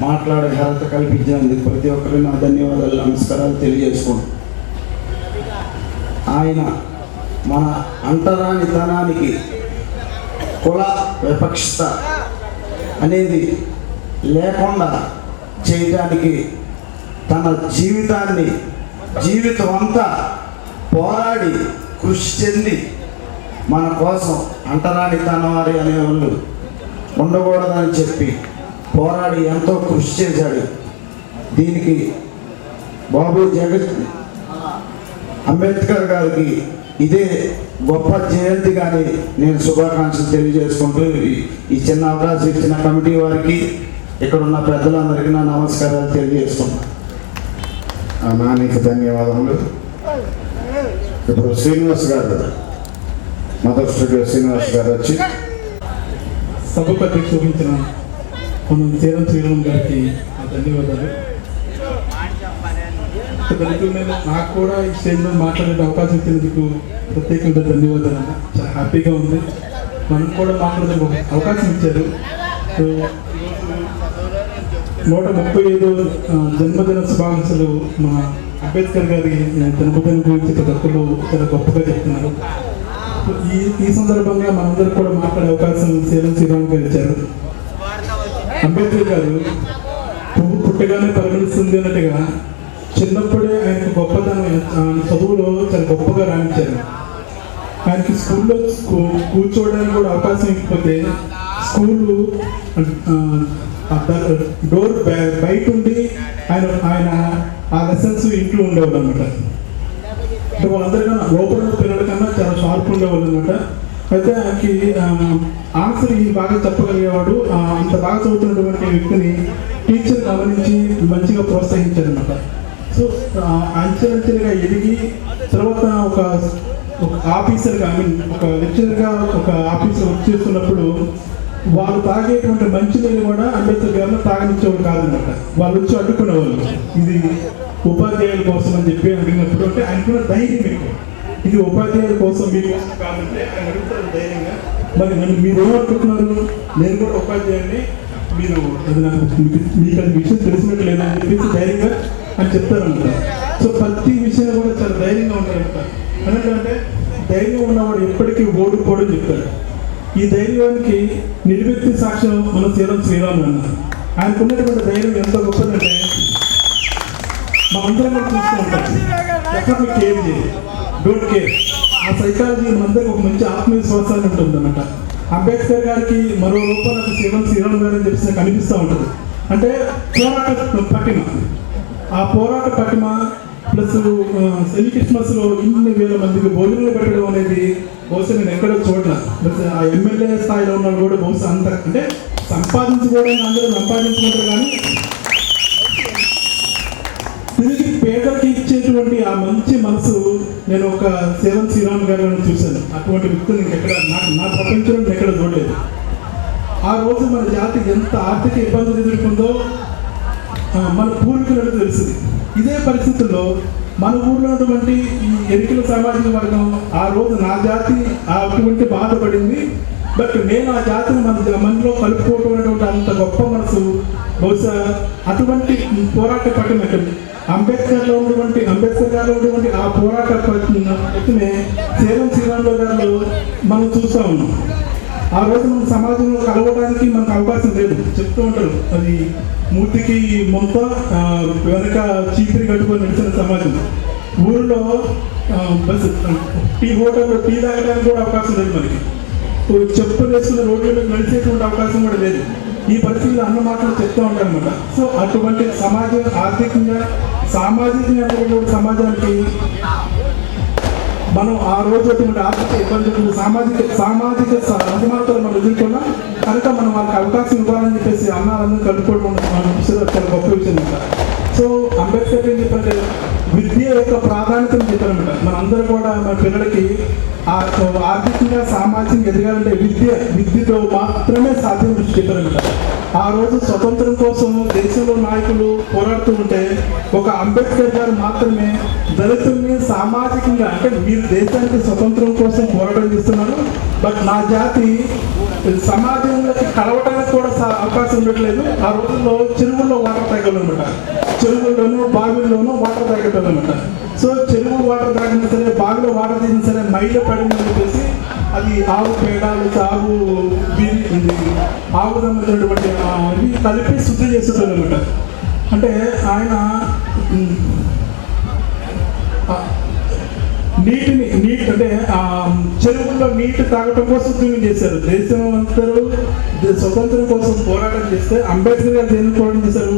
మాట్లాడే అర్హత కల్పించినందుకు ప్రతి ఒక్కరికి నా ధన్యవాదాలు, నమస్కారాలు తెలియజేసుకుంటాను. ఆయన మన అంటరానితనానికి, కుల వివక్షత అనేది లేకుండా చేయడానికి తన జీవితం అంతా పోరాడి కృషి చెంది మన కోసం అంటరానితనం వారి అనేవాళ్ళు ఉండకూడదని చెప్పి పోరాడి ఎంతో కృషి చేశాడు. దీనికి బాబు అంబేద్కర్ గారికి ఇదే గొప్ప జయంతి కానీ నేను శుభాకాంక్షలు తెలియజేసుకుంటూ ఈ చిన్న అవకాశం ఇచ్చిన కమిటీ వారికి, ఇక్కడ ఉన్న పెద్దలందరికీ నా నమస్కారాలు తెలియజేసుకున్నాను. నానికి ధన్యవాదములు. ఇప్పుడు శ్రీనివాస్ గారు, మదర్ స్టూడియో శ్రీనివాస్ గారు వచ్చి సభకు అధ్యక్ష వహించిన మనం చేరం శ్రీరామ్ గారికి ధన్యవాదాలు. నాకు కూడా ఈ స్టేజ్ మీద మాట్లాడే అవకాశం ఇచ్చినందుకు ప్రత్యేకంగా ధన్యవాదాలు అన్న. చాలా హ్యాపీగా ఉంది. మనం కూడా మాట్లాడే అవకాశం ఇచ్చారు. 135వ జన్మదిన శుభాకాంక్షలు మా అంబేద్కర్ గారి జన్మదినం గురించి ప్రతి ఒక్కరు చాలా గొప్పగా చెప్తున్నారు. ఈ సందర్భంగా మనందరూ కూడా మాట్లాడే అవకాశం చేరం శ్రీరామ్ గారు ఇచ్చారు. అంబేద్కర్ గారు పువ్వు పుట్టగానే పరిగణిస్తుంది అన్నట్టుగా చిన్నప్పుడే ఆయనకు గొప్పతనం, చదువులో చాలా గొప్పగా రాణించారు. ఆయనకి స్కూల్లో కూర్చోవడానికి కూడా అవకాశం ఇకపోతే స్కూలు డోర్ బయట ఉండి ఆయన ఆ లెసన్స్ ఇంట్లో ఉండేవాళ్ళు అనమాట. అంటే వాళ్ళందరికన్నా లోపల పిల్లల కన్నా చాలా షార్ప్ ఉండేవాళ్ళు అనమాట. అయితే ఆయనకి ఆన్సర్ ఇది బాగా చెప్పగలిగేవాడు. అంత బాగా చదువుతున్నటువంటి వ్యక్తిని టీచర్ గమనించి మంచిగా ప్రోత్సహించారు అనమాట. సో అంచెలంచెలుగా ఎదిగి తర్వాత ఒక ఆఫీసర్గా, ఒక లెక్చరర్గా ఒక ఆఫీసర్ వర్క్ చేస్తున్నప్పుడు వాళ్ళు తాగేటువంటి మంచినీళ్ళు కూడా అంబేద్కర్ గారిలో తాగనిచ్చేవాడు కాదనమాట. వాళ్ళు వచ్చి అడ్డుకునేవాళ్ళు. ఇది ఉపాధ్యాయుల కోసం అని చెప్పి అడిగినప్పుడు అంటే ఆయనకున్న ధైర్యం ఎక్కువ. ఇది ఉపాధ్యాయుల కోసం మీకోసం కాదంటే ఆయన అడుగుతారు ధైర్యంగా. మరి నన్ను మీరు ఏమనుకుంటున్నారు, నేను కూడా ఉపాధ్యాయుడిని, మీరు అది నాకు మీకు అది విషయం తెలిసినట్టు లేదని చెప్పేసి ధైర్యంగా అని చెప్తారనమాట. సో ప్రతి విషయం కూడా చాలా ధైర్యంగా ఉంటారనమాట. ఎందుకంటే ధైర్యం ఉన్నవాడు ఎప్పటికీ ఓడిపోవడం చెప్తాడు. ఈ ధైర్యానికి నిర్వ్యక్తి సాక్ష్యం మన శ్రీరామ్ అన్న. ఆయనకున్నటువంటి ధైర్యం ఎంత గొప్పదంటే మనందరం కూడా చూస్తూ ఉంటాం. ఎక్కడ మీకు కేర్ చేయాలి, డోంట్ కేర్. ఆ సైకాలజీ మనందరికి ఒక మంచి ఆత్మవిశ్వాసాన్ని ఉంటుంది అన్నమాట. అంబేద్కర్ గారికి మరో రూపంలో శ్రీరామ్ గారు అని చెప్పి కనిపిస్తూ ఉంటుంది. అంటే పోరాట పటిమ, ఆ పోరాట పటిమ ప్లస్ సెమీ క్రిస్మస్లో ఇన్ని వేల మందికి భోజనాలు పెట్టడం అనేది బహుశా నేను ఎక్కడో చూడలే. ప్లస్ ఆ ఎమ్మెల్యే స్థాయిలో ఉన్నాడు కూడా బహుశా అంత అంటే సంపాదించుకోవడానికి అందరూ సంపాదించుకుంటారు, కానీ తిరిగి పేదలకు ఇచ్చేటువంటి ఆ మంచి మనసు నేను ఒక శ్రీరామ్ గారిని చూశాను. అటువంటి వ్యక్తులు ఇంకెక్కడ నా ప్రపంచంలో ఎక్కడ చూడలేదు. ఆ రోజు మన జాతి ఎంత ఆర్థిక ఇబ్బందులు ఎదుర్కొందో మన పూర్వీకులకు తెలిసింది. ఇదే పరిస్థితుల్లో మన ఊళ్ళో ఉన్నటువంటి ఈ ఎన్నికల సామాజిక వర్గం ఆ రోజు నా జాతి అటువంటి బాధపడింది. బట్ నేను ఆ జాతిని మనలో కలుపుకోవటం అనేటువంటి అంత గొప్ప మనసు బహుశా అటువంటి పోరాట పట్టిన అంబేద్కర్ గారిలో ఉన్నటువంటి ఆ పోరాట పట్టినే శ్రీరామ్ గారిలో మనం చూస్తూ ఉన్నాం. ఆ రోజు మన సమాజంలో కలవడానికి మనకు అవకాశం లేదు. చెప్తూ ఉంటారు అది మూర్తికి మొంత వెనక చీపిరి కట్టుకొని నడిచిన సమాజం. ఊరిలో బస్ టీ హోటల్లో టీ తాగడానికి కూడా అవకాశం లేదు. మనకి చెప్పులు వేసుకున్న రోడ్ల మీద నడిచేటువంటి అవకాశం కూడా లేదు. ఈ పరిస్థితుల్లో అన్న మాటలు చెప్తూ ఉంటారు అనమాట. సో అటువంటి సమాజం ఆర్థికంగా సామాజికంగా కూడా సమాజానికి మనం ఆ రోజు అటువంటి ఆర్థిక ఇబ్బందులు సామాజిక అసమానతలు మనం ఎదుర్కొన్నాం కనుక మనం వాళ్ళకి అవకాశం ఇవ్వాలని చెప్పేసి అన్నారందరూ కలుపుకోవడం చాలా గొప్ప విషయం అంటారు. సో అంబేద్కర్ ఏం చెప్పంటే విద్య యొక్క ప్రాధాన్యతను చెప్పారనమాట. మనందరూ కూడా మన పిల్లలకి ఆర్థికంగా సామాజికంగా ఎదగాలంటే విద్యతో మాత్రమే సాధ్యం చెప్పారనమాట. ఆ రోజు స్వతంత్రం కోసం దేశంలో నాయకులు పోరాడుతూ ఉంటే ఒక అంబేద్కర్ గారు మాత్రమే దళితుల్ని సామాజికంగా అంటే మీరు దేశానికి స్వతంత్రం కోసం పోరాటం చేస్తున్నారు, బట్ నా జాతి సమాజంలోకి కలవడానికి కూడా అవకాశం ఉండట్లేదు. ఆ రోజుల్లో చెరువుల్లో వాటర్ తాగలు అనమాట. చెరువుల్లోనూ బావిల్లోనూ వాటర్ తాగటం అనమాట. సో చెరువు వాటర్ తాగినా సరే బావిలో వాటర్ తీసినా సరే మైలు పడిందని చెప్పేసి అది ఆవు పేడాలు ఆవు సంబంధించినటువంటి ఇవి కలిపి శుద్ధి చేస్తుంటారు అనమాట. అంటే ఆయన నీటి అంటే చెరువుల్లో నీటి తాగటం కోసం ఉద్యమం చేశారు. దేశం అందరూ స్వతంత్రం కోసం పోరాటం చేస్తే అంబేద్కర్ గారు దేని పోరాటం చేశారు?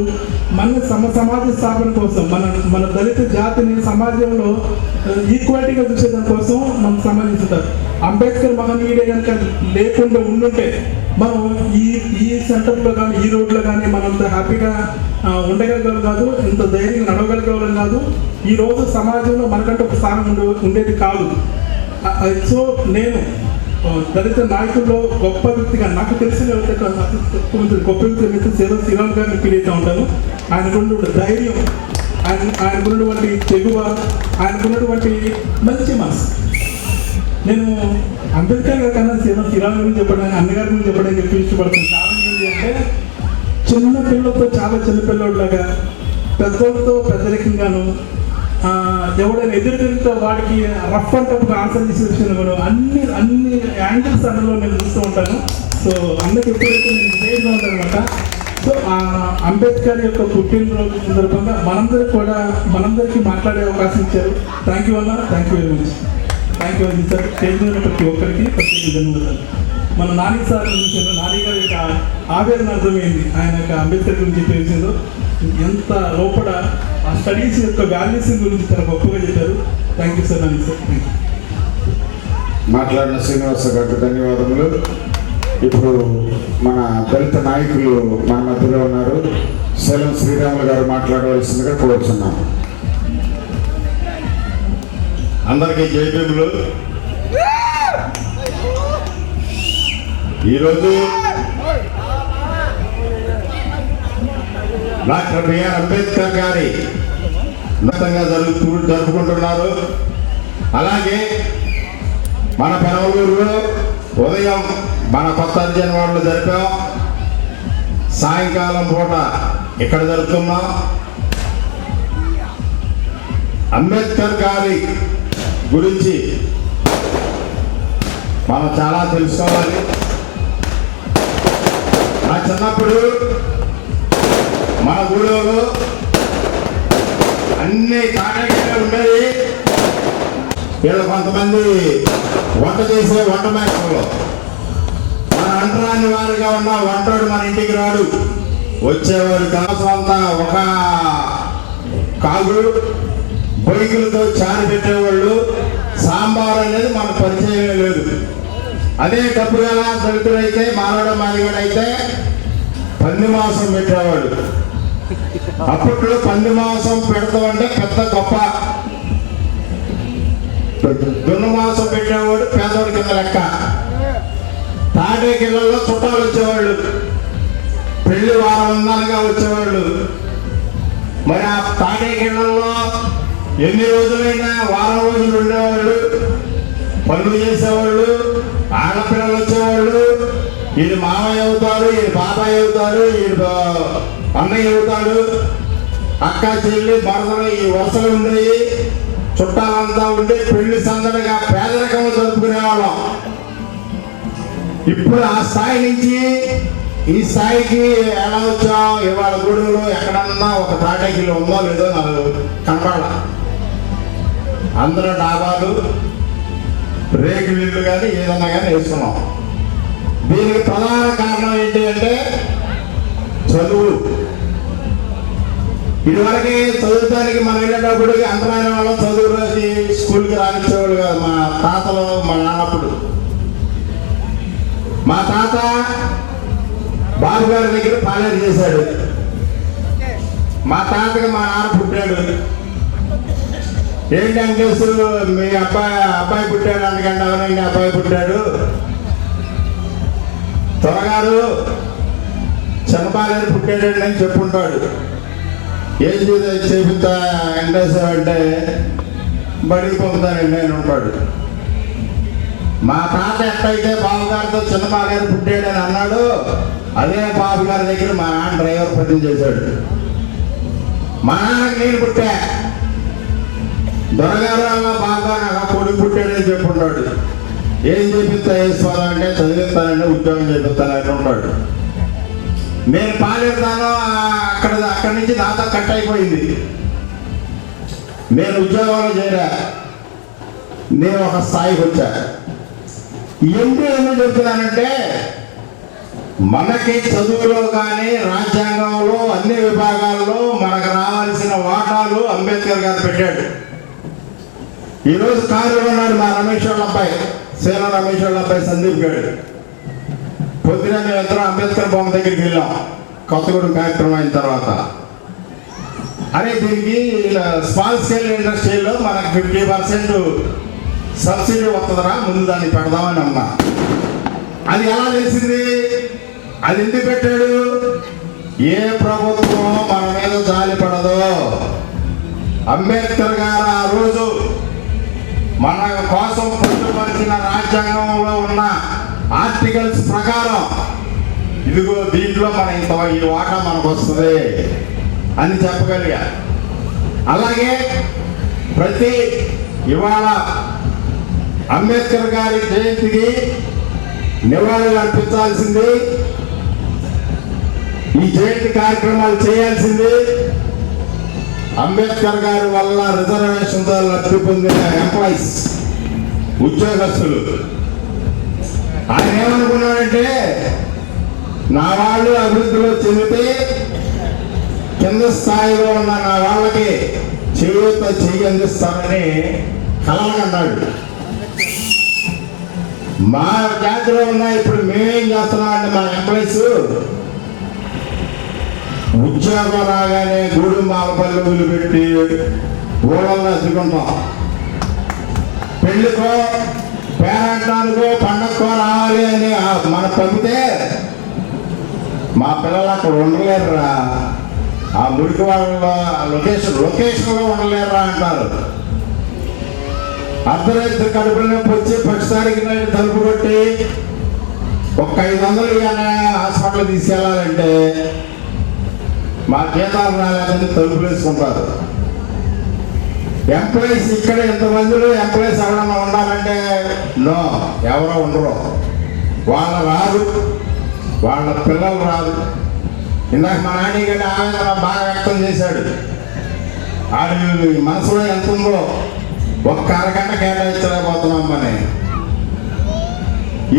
సమాజ స్థాపన కోసం మన దళిత జాతిని సమాజంలో ఈక్వాలిటీగా చూసేదాని కోసం మనం సమాధిస్తారు. అంబేద్కర్ మహనీయుడే కనుక లేకుండా ఉండుంటే మనం ఈ సెంటర్లో కానీ ఈ రోడ్లో కానీ మనంత హ్యాపీగా ఉండగలిగేవాళ్ళం కాదు, ఇంత ధైర్యంగా నడవగలిగేవాళ్ళం కాదు. ఈరోజు సమాజంలో మనకంటే ఒక స్థానం ఉండేది కాదు. సో నేను దళిత నాయకుల్లో గొప్ప వ్యక్తిగా నాకు తెలిసిన గొప్ప వ్యక్తి శ్రీరామ్ గారిని ఫీల్ అవుతూ ఉంటాను. ఆయనకున్నటువంటి ధైర్యం, ఆయనకున్నటువంటి తెగువ, ఆయనకున్నటువంటి మంచి మనసు. నేను అంబేద్కర్ గారి కన్నా శ్రీరామ్ గురించి చెప్పడానికి అన్నగారి గురించి చెప్పడానికి ఎక్కువ ఇష్టపడుతుంది. కారణం ఏంటి అంటే చిన్న పిల్లలతో చాలా చిన్న పిల్లలాగా, పెద్దలతో పెద్దరికంగాను, ఎవడైనా ఎదురుతో వాడికి రఫ్ అండ్ టఫ్గా ఆన్సర్ చేసి వచ్చిన అన్ని యాంగిల్స్ అందులో నేను చూస్తూ ఉంటాను. సో అందుకు ఎప్పుడైతే నేను విజయంగా ఉంటాను అనమాట. సో అంబేద్కర్ యొక్క పుట్టినరోజు సందర్భంగా మనందరికీ మాట్లాడే అవకాశం ఇచ్చారు. థ్యాంక్ యూ అన్న, thank you very much. Thank you అండి సార్. స్టేజ్ మీద ప్రతి ఒక్కరికి ప్రత్యేక ధన్యవాదాలు. మన నాని సార్ చూసాను, నాని గారి యొక్క ఆవేదన అర్థమైంది. ఆయన యొక్క అంబేద్కర్ గురించి చెప్పే విషయంలో ఎంత లోపల ఆ స్టడీస్ యొక్క వాల్యూస్ గురించి చాలా గొప్పగా చెప్పారు. Thank you sir. Nani sir మాట్లాడిన శ్రీనివాస గారికి ధన్యవాదములు. ఇప్పుడు మన దళిత నాయకులు మన మధ్యలో ఉన్నారు. సేలం శ్రీరాములు గారు మాట్లాడవలసిందిగా కోరుతున్నాం. అందరికీ జైభీములు. ఈరోజు డాక్టర్ బిఆర్ అంబేద్కర్ గారి ఉన్నతంగా జరుపుకుంటున్నారు. అలాగే మన పెనమలూరులో ఉదయం మన కొత్త అర్జన్ వాళ్ళు జరిపాం. సాయంకాలం పూట ఇక్కడ జరుపుతున్నాం. అంబేద్కర్ గారి గురించి మనం చాలా తెలుసుకోవాలి. నా చిన్నప్పుడు మన ఊళ్ళో అన్ని కాటేజీలు ఉండేవి. వీళ్ళు కొంతమంది వంట చేసే వంట మేకలు. మన అంటరాని వారిగా ఉన్న వంటోడు మన ఇంటికి రాడు. వచ్చేవాడు కాసం అంతా ఒక కాగులు బొయ్యిలతో చారు పెట్టేవాళ్ళు. సాంబార్ అనేది మన పరిచయం లేదు. అదే డబ్బుగా దళితుడైతే మానవుడు మాదిగడైతే పంది మాంసం పెట్టేవాడు. అప్పట్లో పంది మాంసం పెడతామంటే పెద్ద గొప్ప. దున్న మాంసం పెట్టేవాడు పేదవాడి కింద లెక్క. తాటే కిళ్ళల్లో చుట్టాలు వచ్చేవాళ్ళు. పెళ్లి వారం ఉందనగా వచ్చేవాళ్ళు. మరి ఆ తాటే కిళ్ళల్లో ఎన్ని రోజులైనా వారం రోజులు ఉండేవాళ్ళు. పనులు చేసేవాళ్ళు. ఆడపిల్లలు వచ్చేవాళ్ళు. ఈయన మామయ్య అవుతాడు, ఈయన బాబాయ్ అవుతాడు, ఈయన అన్నయ్య అవుతాడు. అక్క చెల్లి భర్తలు ఈ వరుసలు ఉండేవి. చుట్టాలంతా ఉండి పెళ్లి సందడిగా పేదరికంలో జరుపుకునేవాళ్ళం. ఇప్పుడు ఆ స్థాయి నుంచి ఈ స్థాయికి ఎలా వచ్చాం? ఇవాళ గూడెంలో ఎక్కడన్నా ఒక తాటాకిలో ఉందో లేదో నాకు కనపడాల. అందరూ డాబాలు రేకులు ఇల్లు కానీ ఏదన్నా కానీ వేసుకున్నాం. దీనికి ప్రధాన కారణం ఏంటి అంటే చదువు. ఇదివరకు చదువుతానికి మనం వెళ్ళేటప్పుడు అంతరాయన వాళ్ళం చదువు రాసి స్కూల్కి రానిచ్చేవాళ్ళు కాదు. మా తాతలు మా నాన్నప్పుడు మా తాత బాబు గారి దగ్గర పాలేరు చేశాడు. మా తాతకి మా నాన్న పుట్టాడు. ఏంటి అంకేశ్వరు మీ అబ్బాయి పుట్టాడు అందుకంటే అవునండి అబ్బాయి పుట్టాడు. త్వరగారు చిన్నపాలేరు పుట్టాడండి అని చెప్పుంటాడు. ఏం చేపిస్తా వెంకటేశ్వర అంటే బడికి పంపుతానండి అని ఉంటాడు. మా తాత ఎట్టయితే బాబుగారితో చిన్నపాలేరు పుట్టాడని అన్నాడు, అదే బాబు గారి దగ్గర మా నాన్న డ్రైవర్ పని చేశాడు. మా నాన్నకి నేను పుట్టా. దొరగారు బాగా నాకు కొడుకు పుట్టాడని చెప్పుంటాడు. ఏం చేపిస్తా వేసుకోవాలి అంటే చదివిస్తానంటే ఉద్యోగం చేపిస్తానని ఉంటాడు. నేను పాలేరుతాను అక్కడి నుంచి నాతో కట్ అయిపోయింది. నేను ఉద్యోగంలో చేరా. నేను ఒక స్థాయికి వచ్చా. ఎందుకు చెప్తున్నానంటే మనకి చదువులో కానీ రాజ్యాంగంలో అన్ని విభాగాల్లో మనకు రావాల్సిన వాటాలు అంబేద్కర్ గారు పెట్టాడు. ఈరోజు కారులో ఉన్నాడు మా రమేష్ వాళ్ళ అబ్బాయి, సేన రమేష్ వాళ్ళ అబ్బాయి సందీప్ గారు. పొద్దున మేము ఇద్దరం అంబేద్కర్ బొమ్మ దగ్గరికి వెళ్ళాం కొత్తగూడెం కార్యక్రమం అయిన తర్వాత. అరే దీనికి స్మాల్ స్కేల్ ఇండస్ట్రీలో మనకు 50% సబ్సిడీ వస్తుందరా, ముందు దాన్ని పెడదామని అన్నా. అది ఎలా తెలిసింది? అది ఎందుకు పెట్టాడు? ఏ ప్రభుత్వం మన మీద జాలి పడదో. అంబేద్కర్ గారు ఆ రోజు మన కోసం పొందుపరిచిన రాజ్యాంగంలో ఉన్న ఆర్టికల్స్ ప్రకారం ఇదిగో దీంట్లో మన ఇంత ఈ వాటా మనకు వస్తుంది అని చెప్పగలిగా. అలాగే ప్రతి ఇవాళ అంబేద్కర్ గారి జయంతికి నివాళులు అర్పించాల్సింది, ఈ జయంతి కార్యక్రమాలు చేయాల్సింది. అంబేద్కర్ గారి వల్ల రిజర్వేషన్తో లబ్ధి పొందిన ఎంప్లాయీస్ ఉద్యోగస్తులు. ఆయన ఏమనుకున్నాడంటే నా వాళ్ళు అభివృద్ధిలో చెందితే కింద స్థాయిలో ఉన్న నా వాళ్ళకి చెయ్యి అందిస్తానని కలగన్నాడు. మా జాతిలో ఉన్న ఇప్పుడు మేమేం చేస్తున్నామంటే మా ఎంప్లాయీస్ ఉద్యోగం రాగానే గూడు మాలపల్లి వదిలిపెట్టి ఊళ్ళల్లో అద్దుకుంటాం. పెళ్లికో పేరంటానికో పండగకో రావాలి అని మన పంపితే మా పిల్లలు అక్కడ ఉండలేరురా, ఆ మురికి వాళ్ళ లొకేషన్లో ఉండలేరురా అంటారు. అర్ధరాత్రి కడుపులో నొప్పి వచ్చి 10 తారీఖు తలుపు కొట్టి ఒక్క 500 ఇవ్వనే హాస్పిటల్ తీసుకెళ్ళాలంటే మా జీతాలు రాలేదని తలుపులు వేసుకుంటారు. ఎంప్లాయీస్ ఇక్కడ ఎంతమందిలో ఎంప్లాయీస్ ఎవరన్నా ఉండాలంటే నో, ఎవరో ఉండరు. వాళ్ళు రారు, వాళ్ళ పిల్లలు రారు. ఇందాక మా నాని గడ్డి ఆవేదన బాగా వ్యక్తం చేశాడు. ఆడు మనసులో ఎంత ఉందో ఒక్క అరగంట కేటాయించలేకపోతున్నాం అని.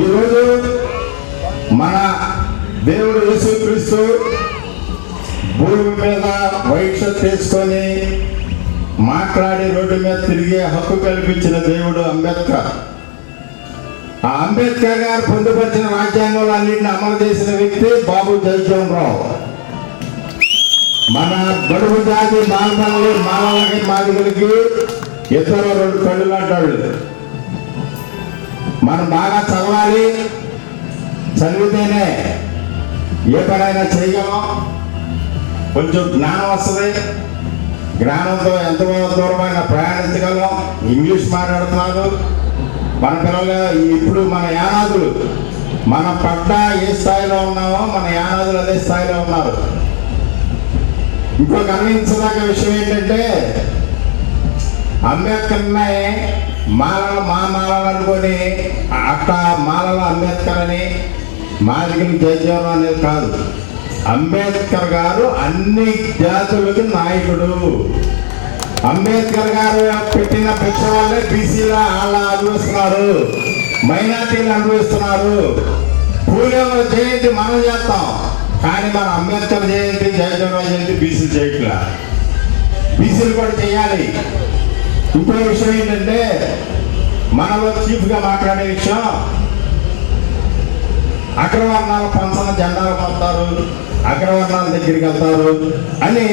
ఈరోజు మన దేవుడు యేసుక్రీస్తు భూమి మీద వైట్ షర్ట్ వేసుకొని మాట్లాడి రోడ్డు మీద తిరిగే హక్కు కల్పించిన దేవుడు అంబేద్కర్. ఆ అంబేద్కర్ గారు పొందుపరిచిన రాజ్యాంగంలో అన్నింటిని అమలు చేసిన వ్యక్తి బాబు జగజ్జీవన్ రావు. మన గడువు జాతి మాలలకి మాదిగలకి ఇద్దరు 2 కళ్ళు లాంటాడు. మనం బాగా చదవాలి, చదివితేనే ఏ పనైనా చేయగలం. కొంచెం జ్ఞానం వస్తుంది, జ్ఞానంతో ఎంత దూరమైనా ప్రయాణించగలం. ఇంగ్లీష్ మాట్లాడుతున్నారు మన పిల్లలు. ఇప్పుడు మన యానాదులు, మన పడ్డ ఏ స్థాయిలో ఉన్నామో మన యానాదులు అదే స్థాయిలో ఉన్నారు. ఇంకో గమనించదగ్గ విషయం ఏంటంటే అంబేద్కర్నే మాలలు మా మాలలు అనుకొని అట్ట మాలలు అంబేద్కర్ అని మాదిగలు జయజీవనం అనేది కాదు. అంబేద్కర్ గారు అన్ని జాతులకి నాయకుడు. అంబేద్కర్ గారు పెట్టిన భిక్ష వల్లే బీసీల వాళ్ళు అనుభవిస్తున్నారు, మైనార్టీలు అనుభవిస్తున్నారు. పూలే జయంతి మనం చేస్తాం, కానీ మన అంబేద్కర్ జయంతి జయజీవన్ జయంతి బీసీలు చేయట్లా. బీసీలు కూడా చేయాలి. ఇంకో విషయం ఏంటంటే మనలో చీఫ్గా మాట్లాడే విషయం, అగ్రవర్ణాల పంచన జెండాలు పడతారు, అగ్రవర్ణాల దగ్గరికి వెళ్తారు అని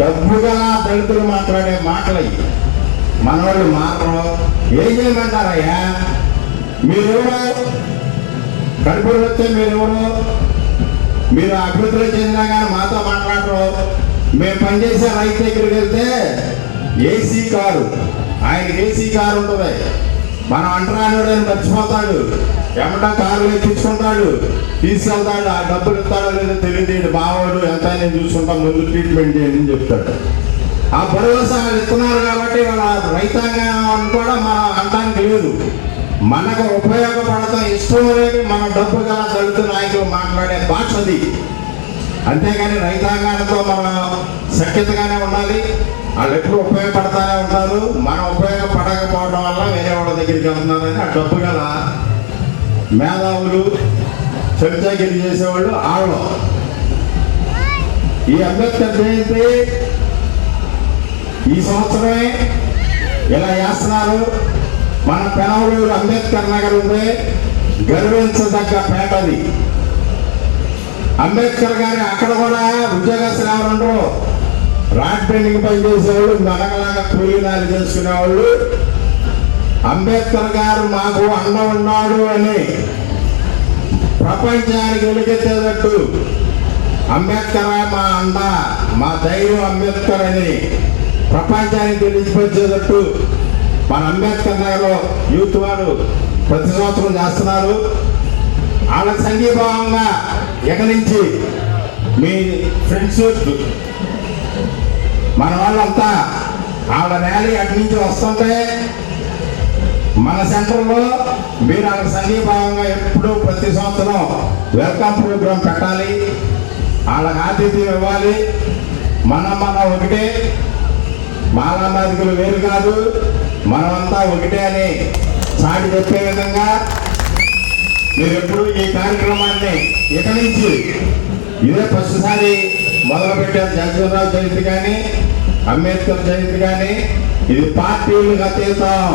డబ్బు గల దళితులు మాట్లాడే మాటలు మన వాళ్ళు మాత్రం ఏం చేయమంటారయ్యా? మీరెవరు? కడుపులు వస్తే మీరెవరు? మీరు అభివృద్ధిలో చెందినా కానీ మాతో మాట్లాడరు. మేము పనిచేసే రైతు దగ్గరికి వెళ్తే ఏసీ కారు, ఆయనకి ఏసీ కారు ఉంటుంది. మనం అంటరానివాడు అని మర్చిపోతాడు, ఎమ్మటా కారు ఎక్కించుకుంటాడు, తీసుకెళ్తాడు. ఆ డబ్బులు ఇస్తాడో లేదో తెలియదు. బావాడు ఎంత నేను చూసుకుంటాం, ముందు ట్రీట్మెంట్ చేయండి అని చెప్తాడు. ఆ భరోసా ఇస్తున్నారు కాబట్టి వాళ్ళ రైతాంగం కూడా మనం అనడానికి లేదు. మనకు ఉపయోగపడతాం ఇష్టం లేని మన డబ్బు గల దళిత నాయకులు మాట్లాడే భాష అది. అంతేగాని రైతాంగానితో మనం సఖ్యతగానే ఉండాలి. వాళ్ళు ఎప్పుడు ఉపయోగపడతానే ఉంటారు. మనం ఉపయోగపడకపోవడం వల్ల వేరే వాళ్ళ దగ్గరికి వెళ్తున్నారని ఆ డబ్బు గల మేధావులు చర్చగిరి చేసేవాళ్ళు వాళ్ళు. ఈ అంబేద్కర్ జయంతి ఈ సంవత్సరమే ఇలా చేస్తున్నారు. మన పెనవలూరు అంబేద్కర్ నగర్ ఉంది, గర్వించదగ్గ పేటది. అంబేద్కర్ గారి అక్కడ కూడా ఉద్యోగస్తులు ఎవరు ఉండరు. రాడ్ పెయింటింగ్ పని చేసేవాళ్ళు, మనగలాగా కూలీనాలు చేసుకునేవాళ్ళు. అంబేద్కర్ గారు మాకు అండ ఉన్నాడు అని ప్రపంచానికి వెలుగెత్తేటట్టు అంబేద్కర్ మా అండ, మా ధైర్యం అంబేద్కర్ అని ప్రపంచానికి తెలిసిపరిచేటట్టు మన అంబేద్కర్ నగర్లో యూత్ వారు ప్రతి సంవత్సరం చేస్తున్నారు. వాళ్ళ సంఘీభావంగా ఎక్కడి మీ ఫ్రెండ్స్ మన వాళ్ళంతా వాళ్ళ ర్యాలీ అటు నుంచి వస్తుంటే మన సెంటర్లో మీరు వాళ్ళ సంఘీభావంగా ఎప్పుడూ ప్రతి సంవత్సరం వెల్కమ్ ప్రోగ్రాం పెట్టాలి, వాళ్ళకి ఆతిథ్యం ఇవ్వాలి. మనం ఒకటే, మాలా మాదిగలు వేరు కాదు, మనమంతా ఒకటే అని చాటి చెప్పే విధంగా మీరు ఎప్పుడు ఈ కార్యక్రమాన్ని ఇక నుంచి ఇదే ఫస్ట్ సారి మొదలుపెట్టారు. జగజ్జీవన్ జయంతి కానీ అంబేద్కర్ జయంతి కానీ ఇది పార్టీలకు అతీతం.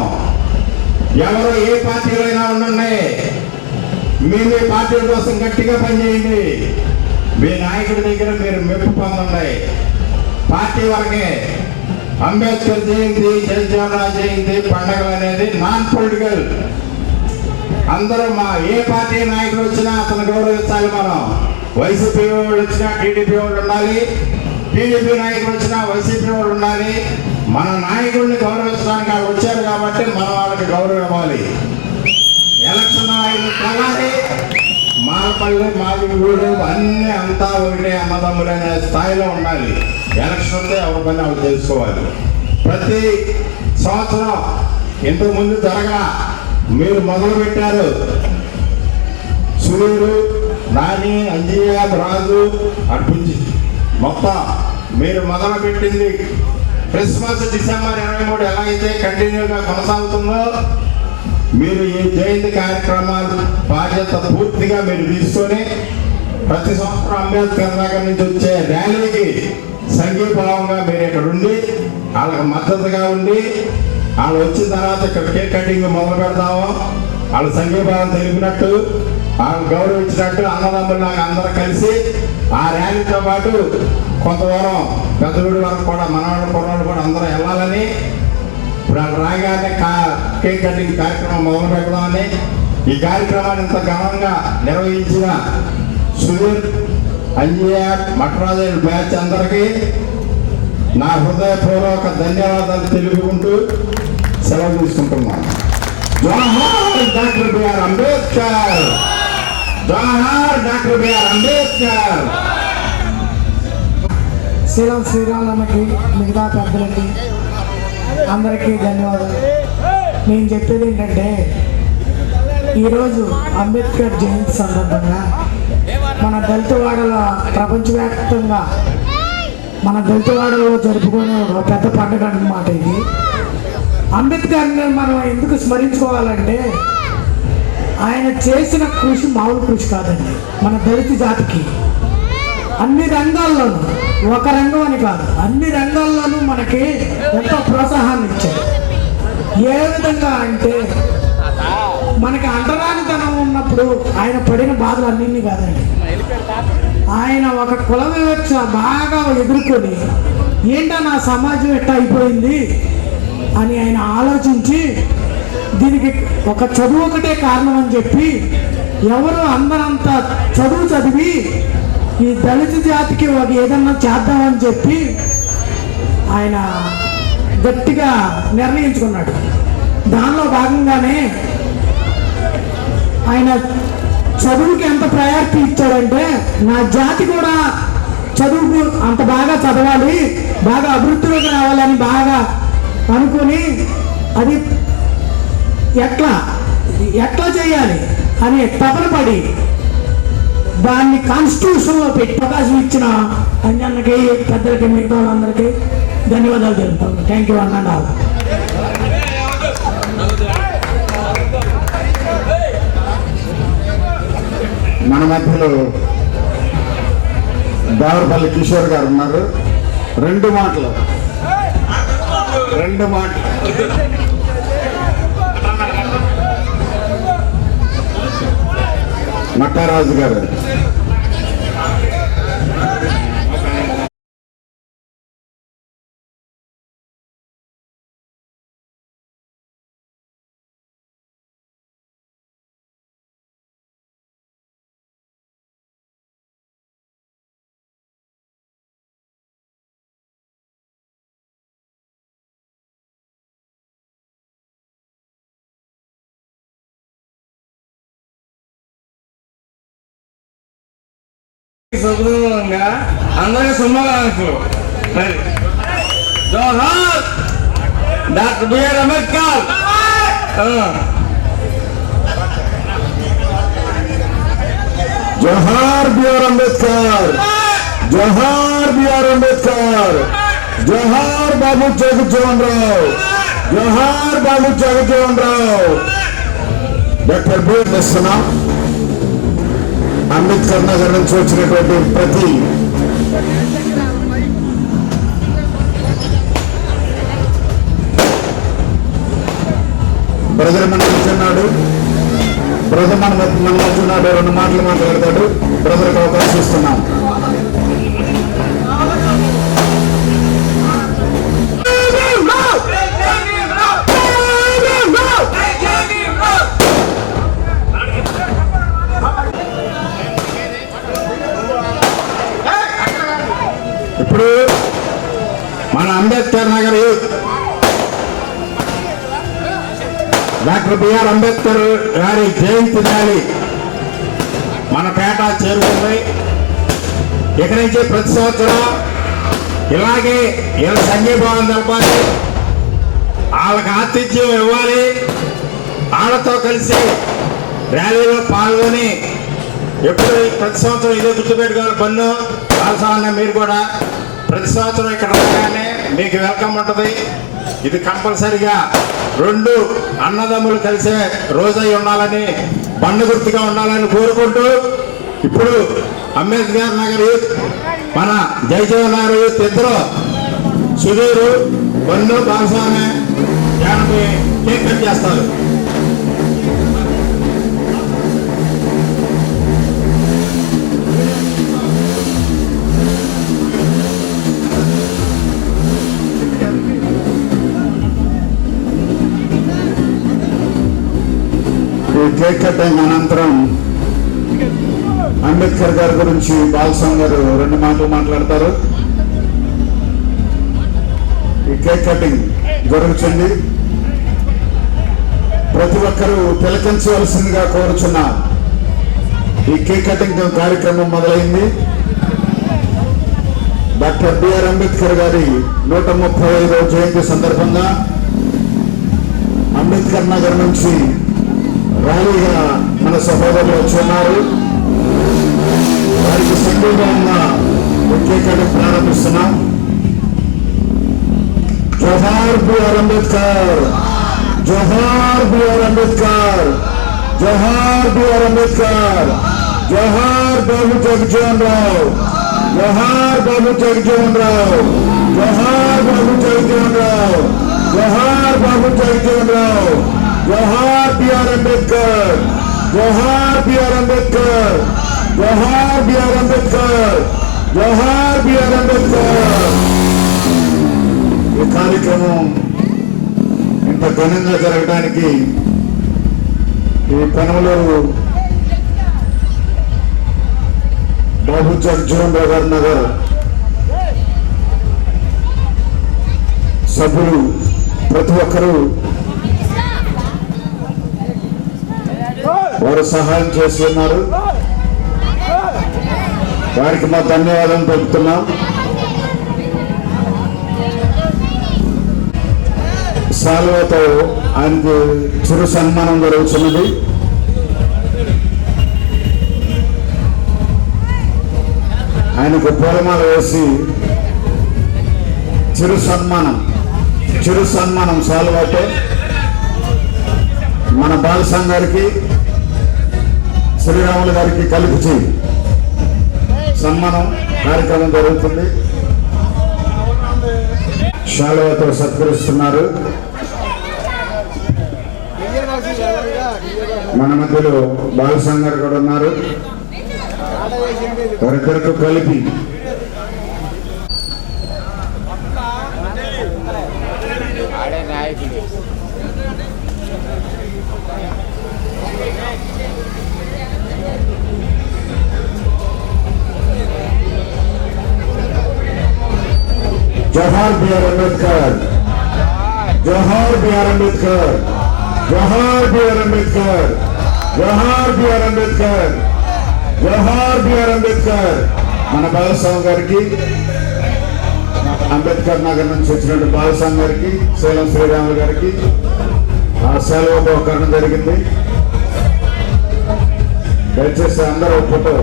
ఎవరు ఏ పార్టీలో అయినా ఉండండి, మీ పార్టీల కోసం గట్టిగా పనిచేయండి. మీ నాయకుడి దగ్గర మీరు మెప్పు పొందండి. పార్టీ వరకే. అంబేద్కర్ జయంతి, జగజ్జీవన్ జయంతి పండుగలు అనేది నాన్ పొలిటికల్. అందరూ మా ఏ పార్టీ నాయకుడు వచ్చినా అతను గౌరవించాలి. మనం వైసీపీ వాళ్ళు వచ్చినా టీడీపీ వాళ్ళు ఉండాలి, టీడీపీ నాయకుడు వచ్చినా వైసీపీ వాళ్ళు ఉండాలి. మన నాయకుడిని గౌరవించడానికి వాళ్ళు వచ్చారు కాబట్టి మనం వాళ్ళకి గౌరవం ఇవ్వాలి. ఎలక్షన్ నాయకులు కావాలి, వీడు అన్నీ అంతా ఒకటే అన్నదమ్ములనే స్థాయిలో ఉండాలి. ఎలక్షన్ వస్తే ఎవరి పని వాళ్ళు తెలుసుకోవాలి. ప్రతి సంవత్సరం ఇంతకుముందు జరగల, మీరు మొదలు పెట్టారు. సునీలు, నాని, అంజయ్య, రాజు అర్పించి మొత్తం మీరు మొదలు పెట్టింది క్రిస్మస్ డిసెంబర్ 23 ఎలా అయితే కంటిన్యూగా కొనసాగుతుందో, మీరు ఈ జయంతి కార్యక్రమాలు బాధ్యత పూర్తిగా మీరు తీసుకొని ప్రతి సంవత్సరం అంబేద్కర్ నగర్ నుంచి వచ్చే ర్యాలీకి సంఘీభావంగా మీరు ఇక్కడ ఉండి వాళ్ళకి మద్దతుగా ఉండి, వాళ్ళు వచ్చిన తర్వాత ఇక్కడ కేక్ కటింగ్ మొదలు పెడతాము. వాళ్ళు సంఘీభావం తెలిపినట్టు, వాళ్ళు గౌరవించినట్టు అన్నదమ్ములాగా అందరూ కలిసి ఆ ర్యాలీతో పాటు కొంత దూరం పెద్దగుడి వరకు కూడా మనవాళ్ళు కుర్రాళ్ళు కూడా అందరూ వెళ్ళాలని, ఇప్పుడు వాళ్ళు రాగానే కేక్ కటింగ్ కార్యక్రమం మొదలు పెడదామని, ఈ కార్యక్రమాన్ని ఇంత ఘనంగా నిర్వహించిన సుధీర్, అంజయ్య, మట్రాజు బ్యాచ్ అందరికీ నా హృదయపూర్వక ధన్యవాదాలు తెలుపుకుంటూ సెలవు తీసుకుంటున్నాను. జోహార్ డాక్టర్ బిఆర్ అంబేద్కర్, జోహార్ డాక్టర్ బిఆర్ అంబేద్కర్. శ్రీరామకి మిగతా పెద్దలకి అందరికీ ధన్యవాదాలు. నేను చెప్పేది ఏంటంటే, ఈరోజు అంబేద్కర్ జయంతి సందర్భంగా మన దళితవాడలో ప్రపంచవ్యాప్తంగా మన దళితవాడలో జరుపుకునే ఒక పెద్ద పండుగ అన్నమాట ఇది. అంబేద్కర్ని మనం ఎందుకు స్మరించుకోవాలంటే, ఆయన చేసిన కృషి మామూలు కృషి కాదండి. మన దళిత జాతికి అన్ని రంగాల్లోనూ, ఒక రంగం అని కాదు, అన్ని రంగాల్లోనూ మనకి ఎంతో ప్రోత్సాహాన్ని ఇచ్చారు. ఏ విధంగా అంటే, మనకి అంటరానితనం ఉన్నప్పుడు ఆయన పడిన బాధలు అన్నింటినీ కాదండి, ఆయన ఒక కుల వివక్ష బాగా ఎదుర్కొని ఏంటో నా సమాజం ఎట్లా అయిపోయింది అని ఆయన ఆలోచించి, దీనికి ఒక చదువు ఒకటే కారణం అని చెప్పి, ఎవరు అందరంతా చదువు చదివి ఈ దళిత జాతికి ఒక ఏదన్నా చేద్దామని చెప్పి ఆయన గట్టిగా నిర్ణయించుకున్నాడు. దానిలో భాగంగానే ఆయన చదువుకి ఎంత ప్రయారిటీ ఇచ్చాడంటే, నా జాతి కూడా చదువుకు అంత బాగా చదవాలి, బాగా అభివృద్ధిలోకి రావాలని బాగా అనుకుని, అది ఎట్లా చేయాలి అని తపన పడి దాన్ని కాన్స్టిట్యూషన్లో పెట్టి అవకాశం ఇచ్చిన అంజన్నకి, పెద్దలకి, మిగతా వాళ్ళందరికీ ధన్యవాదాలు తెలుపుతాను. థ్యాంక్ యూ అన్న. మన మధ్యలో దావరపల్లి కిషోర్ గారు ఉన్నారు. రెండు మాటలు మట్టారాజు గారు. సుదృఢంగా అందరికీ శుభాకాంక్షలు. జోహార్ డాక్టర్ బిఆర్ అంబేద్కర్. జోహార్ బిఆర్ అంబేద్కర్, జోహార్ బిఆర్ అంబేద్కర్, జోహార్ బాబు జగజ్జీవన్ రావు, జోహార్ బాబు జగజ్జీవన్ రావు. డాక్టర్ బిఆర్ చేస్తున్నా అంబేద్కర్ నగర్ నుంచి వచ్చినటువంటి ప్రతి బ్రదర్ మన కూర్చున్నాడు, బ్రదర్ మన కూర్చున్నాడు, 2 మాటలు మాట్లాడతాడు. బ్రదర్కి అవకాశం ఇస్తున్నాం. ఇప్పుడు మన అంబేద్కర్ నగర్ డాక్టర్ బిఆర్ అంబేద్కర్ గారి జయంతి ర్యాలీ మన పేట చేరుకుంది. ఇక్కడి నుంచి ప్రతి సంవత్సరం ఇలాగే వీళ్ళ సంఘీభావం తెలపాలి, వాళ్ళకి ఆతిథ్యం ఇవ్వాలి, వాళ్ళతో కలిసి ర్యాలీలో పాల్గొని ఎప్పుడు ప్రతి సంవత్సరం ఇదే గుర్తుపెట్టుకోవాలి. పన్ను కాల్సాలన్న మీరు కూడా ప్రతి సంవత్సరం ఇక్కడ రాగానే మీకు వెల్కమ్ ఉంటుంది. ఇది కంపల్సరిగా 2 అన్నదమ్ములు కలిసే రోజై ఉండాలని, బండ గుర్తుగా ఉండాలని కోరుకుంటూ ఇప్పుడు అంబేద్కర్ నగర్ యూత్, మన జయదేవ్ నగర్ యూత్ ఇద్దరు సుధీరు పన్ను భాగస్వామి కేక్ కట్ చేస్తారు. కేక్ కటింగ్ అనంతరం అంబేద్కర్ గారి గురించి బాలస్వామి గారు 2 మాటలు మాట్లాడతారు. ఈ కేక్ కటింగ్ జరుగుతుంది. ప్రతి ఒక్కరూ తిలకించవలసిందిగా కోరుచున్నారు. ఈ కేక్ కటింగ్ కార్యక్రమం మొదలైంది. డాక్టర్ బిఆర్ అంబేద్కర్ గారి 135వ జయంతి సందర్భంగా అంబేద్కర్ నగర్ నుంచి ర్యాలీగా మన సహోదరులు వచ్చి ఉన్నారు. వారికి సంఘీభావంగా కేక్ కటింగ్ ప్రారంభిస్తున్నాం. జోహార్ బిఆర్ అంబేద్కర్, జోహార్ బిఆర్ అంబేద్కర్, జోహార్ బిఆర్ అంబేద్కర్, జోహార్ బాబు జగజ్జీవన్ రావు, జోహార్ బాబు జగజ్జీవన్ రావు, జోహార్ బాబు జగజ్జీవన్ రావు, జోహార్ బాబు జగజ్జీవన్ రావు, జోహార్ బిఆర్ అంబేద్కర్, జోహార్ బిఆర్ అంబేద్కర్, జోహార్ బిఆర్ అంబేద్కర్, జోహార్ బిఆర్ అంబేద్కర్. ఈ కార్యక్రమం ఇంత ఘనంగా జరగడానికి ఈ పెనమలూరు బాబు జగజ్జీవన్ రావు గారి నగర్ సభ్యులు ప్రతి ఒక్కరూ వారు సహాయం చేస్తున్నారు. వారికి మా ధన్యవాదాలు తెలుపుతున్నాం. సాల్వతో ఆయనకు చిరు సన్మానం జరుగుతున్నది. ఆయనకు పూలమాల వేసి చిరు సన్మానం సాల్వతో మన బాలస్వామి గారికి, శ్రీరాములు గారికి కలిపి సన్మానం కార్యక్రమం జరుగుతుంది. శాలువాతో సత్కరిస్తున్నారు. మన మధ్యలో బాలస్వామి గారు కూడా ఉన్నారు. వారిద్దరితో కలిపి జోహార్ బిఆర్ అంబేద్కర్, జోహార్ బిఆర్ అంబేద్కర్, జోహార్ బిఆర్ అంబేద్కర్, జోహార్ బిఆర్ అంబేద్కర్, జోహార్ బిఆర్ అంబేద్కర్. మన బాలస్వామి గారికి, అంబేద్కర్ నగర్ నుంచి వచ్చినట్టు బాలస్వామి గారికి, సేలం శ్రీరాములు గారికి ఆ సెలవు బహుకరణ జరిగింది. దయచేసి అందరూ ఫోటో.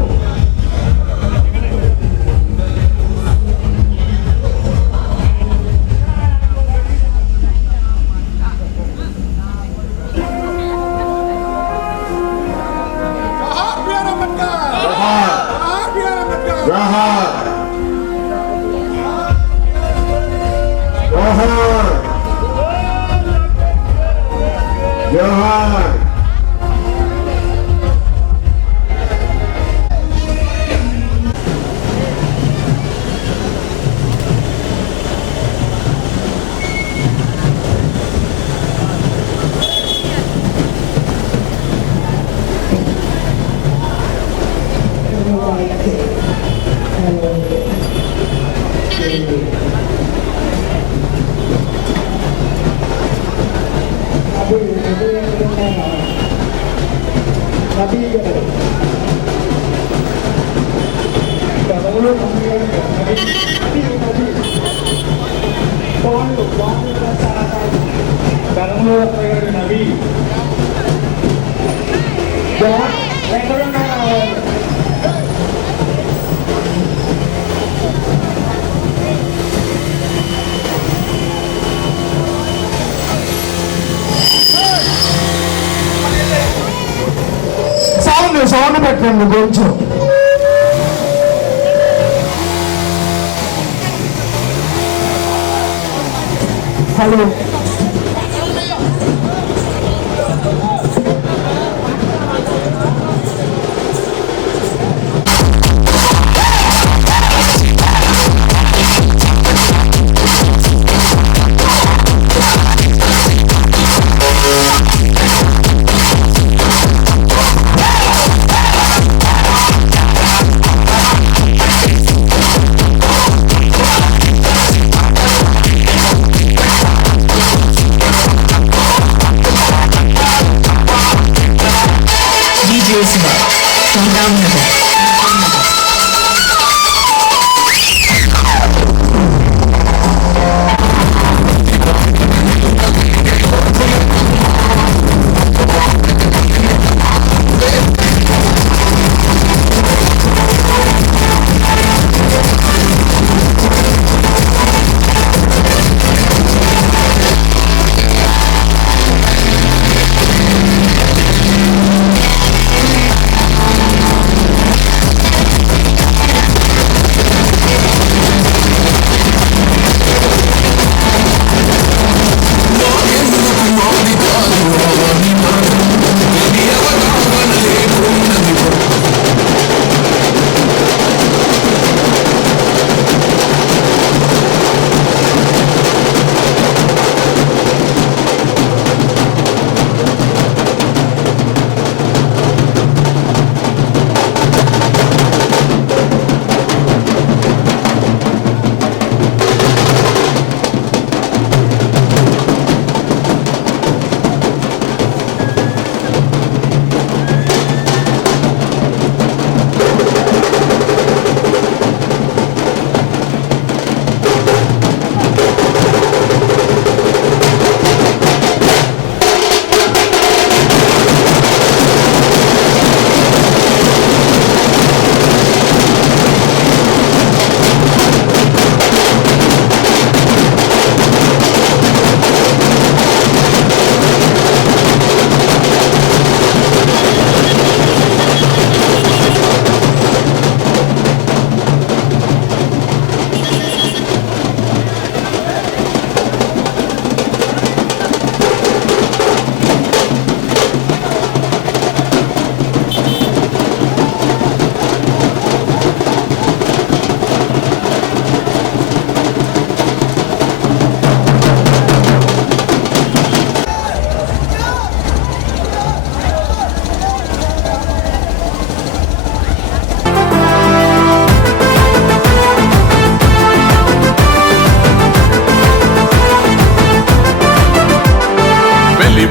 జోహార్. సౌండ్ పెట్టండి కొంచెం. హలో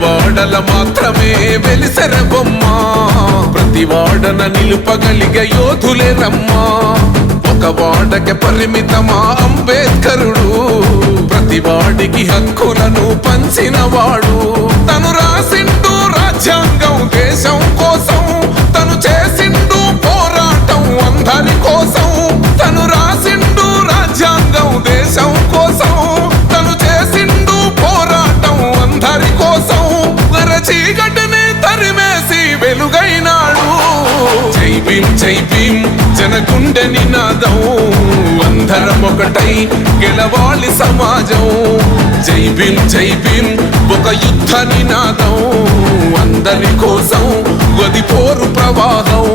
వాడల మాత్రమే వెలిసెర బొమ్మ, ప్రతి వాడన నిలుపగలిగే యోధులే రమ్మా. ఒక వాడకి పరిమితమా అంబేద్కరుడు, ప్రతి వాడికి హక్కులను పంచినవాడు. తను రాసిండు రాజ్యాంగం దేశం కోసం, తను చేసిండు పోరాటం అందరి కోసం. తను రాసిండు రాజ్యాంగం దేశం కోసం, తను చేసిండు పోరాటం అందరి కోసం. చీకటిని తరిమేసి వెలుగైనాడు. జై భీం జై భీం జనగుండె నినాదం, అందరం ఒకటై గెలవాలి సమాజం. జై భీం జై భీం ఒక యుద్ధ నినాదం, అందరి కోసం గది పోరు ప్రవాహం.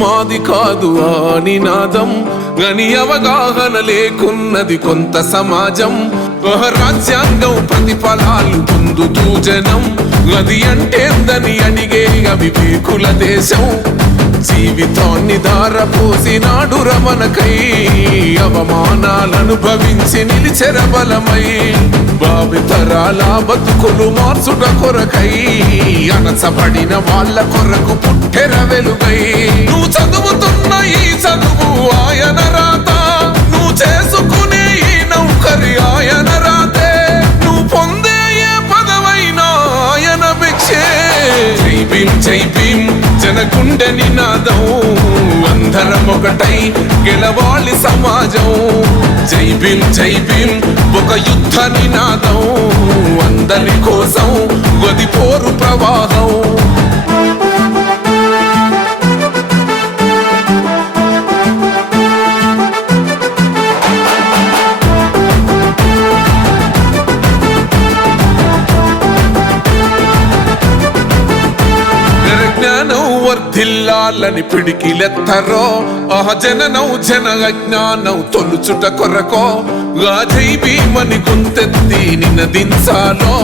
మాది కాదు ఆ నినాదం, గని అవగాహన లేకున్నది కొంత సమాజం. రాజ్యాంగం ప్రతిఫలాలు పొందుతూ జనం, అది అంటేందని అడిగే అవివేకుల దేశం. జీవితాన్ని ధారపోసినాడు రమణకై, అవమానాలను భవించి నిలిచెర బలమై. భావితరాల బతుకులు మార్చుట కొరకై, అనసబడిన వాళ్ళ కొరకు పుట్టెర వెలుగై. నువ్వు చదువుతున్న ఈ చదువు ఆయన రాత, నువ్వు చేసుకునే ఈ నౌకరి ఆయన రాతే, నువ్వు పొందే ఏ పదవైనా ఆయన భిక్షే. జై భీమ్ జై భీమ్ జనగుండె నినాదం, అందరం ఒకటై గెలవాలి సమాజం. జై భీమ్ జై భీమ్ ఒక యుద్ధ నినాదం, అందరి కోసం గది పోరు ప్రవాహం. జ్ఞానం వర్ధిల్లాలని పిడికిలెత్తరో, జననం జన అజ్ఞానం తొలుచుట కొరకో. జై భీమని గొంతెత్తి నినదించాలో,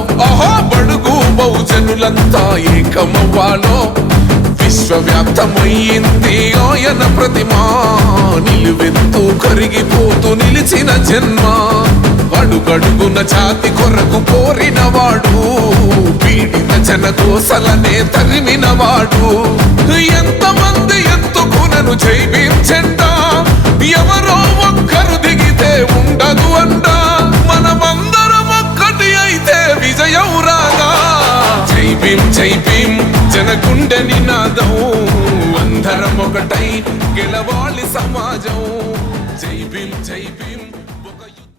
బడుగు బహుజనులంతా ఏకమవ్వాలో. విశ్వవ్యాప్తమయ్యింది ఆయన ప్రతిమా, నిలువెత్తు కరిగిపోతూ నిలిచిన జన్మ. అడుగడుగున జాతి కొరకు పోరినవాడు, పీడిత జనకోసలనే తరిమినవాడు. ఎంతమంది ఎత్తుకునను జై భీమ్ జెండా, ఎవరో ఒక్కరు దిగితే ఉండదు అంట. మనమందరం ఒక్కటి అయితే విజయం రాగా. జై భీమ్ జనగుండె నినాదం, అందరం ఒకటై గెలవాలి సమాజం. జై భీమ్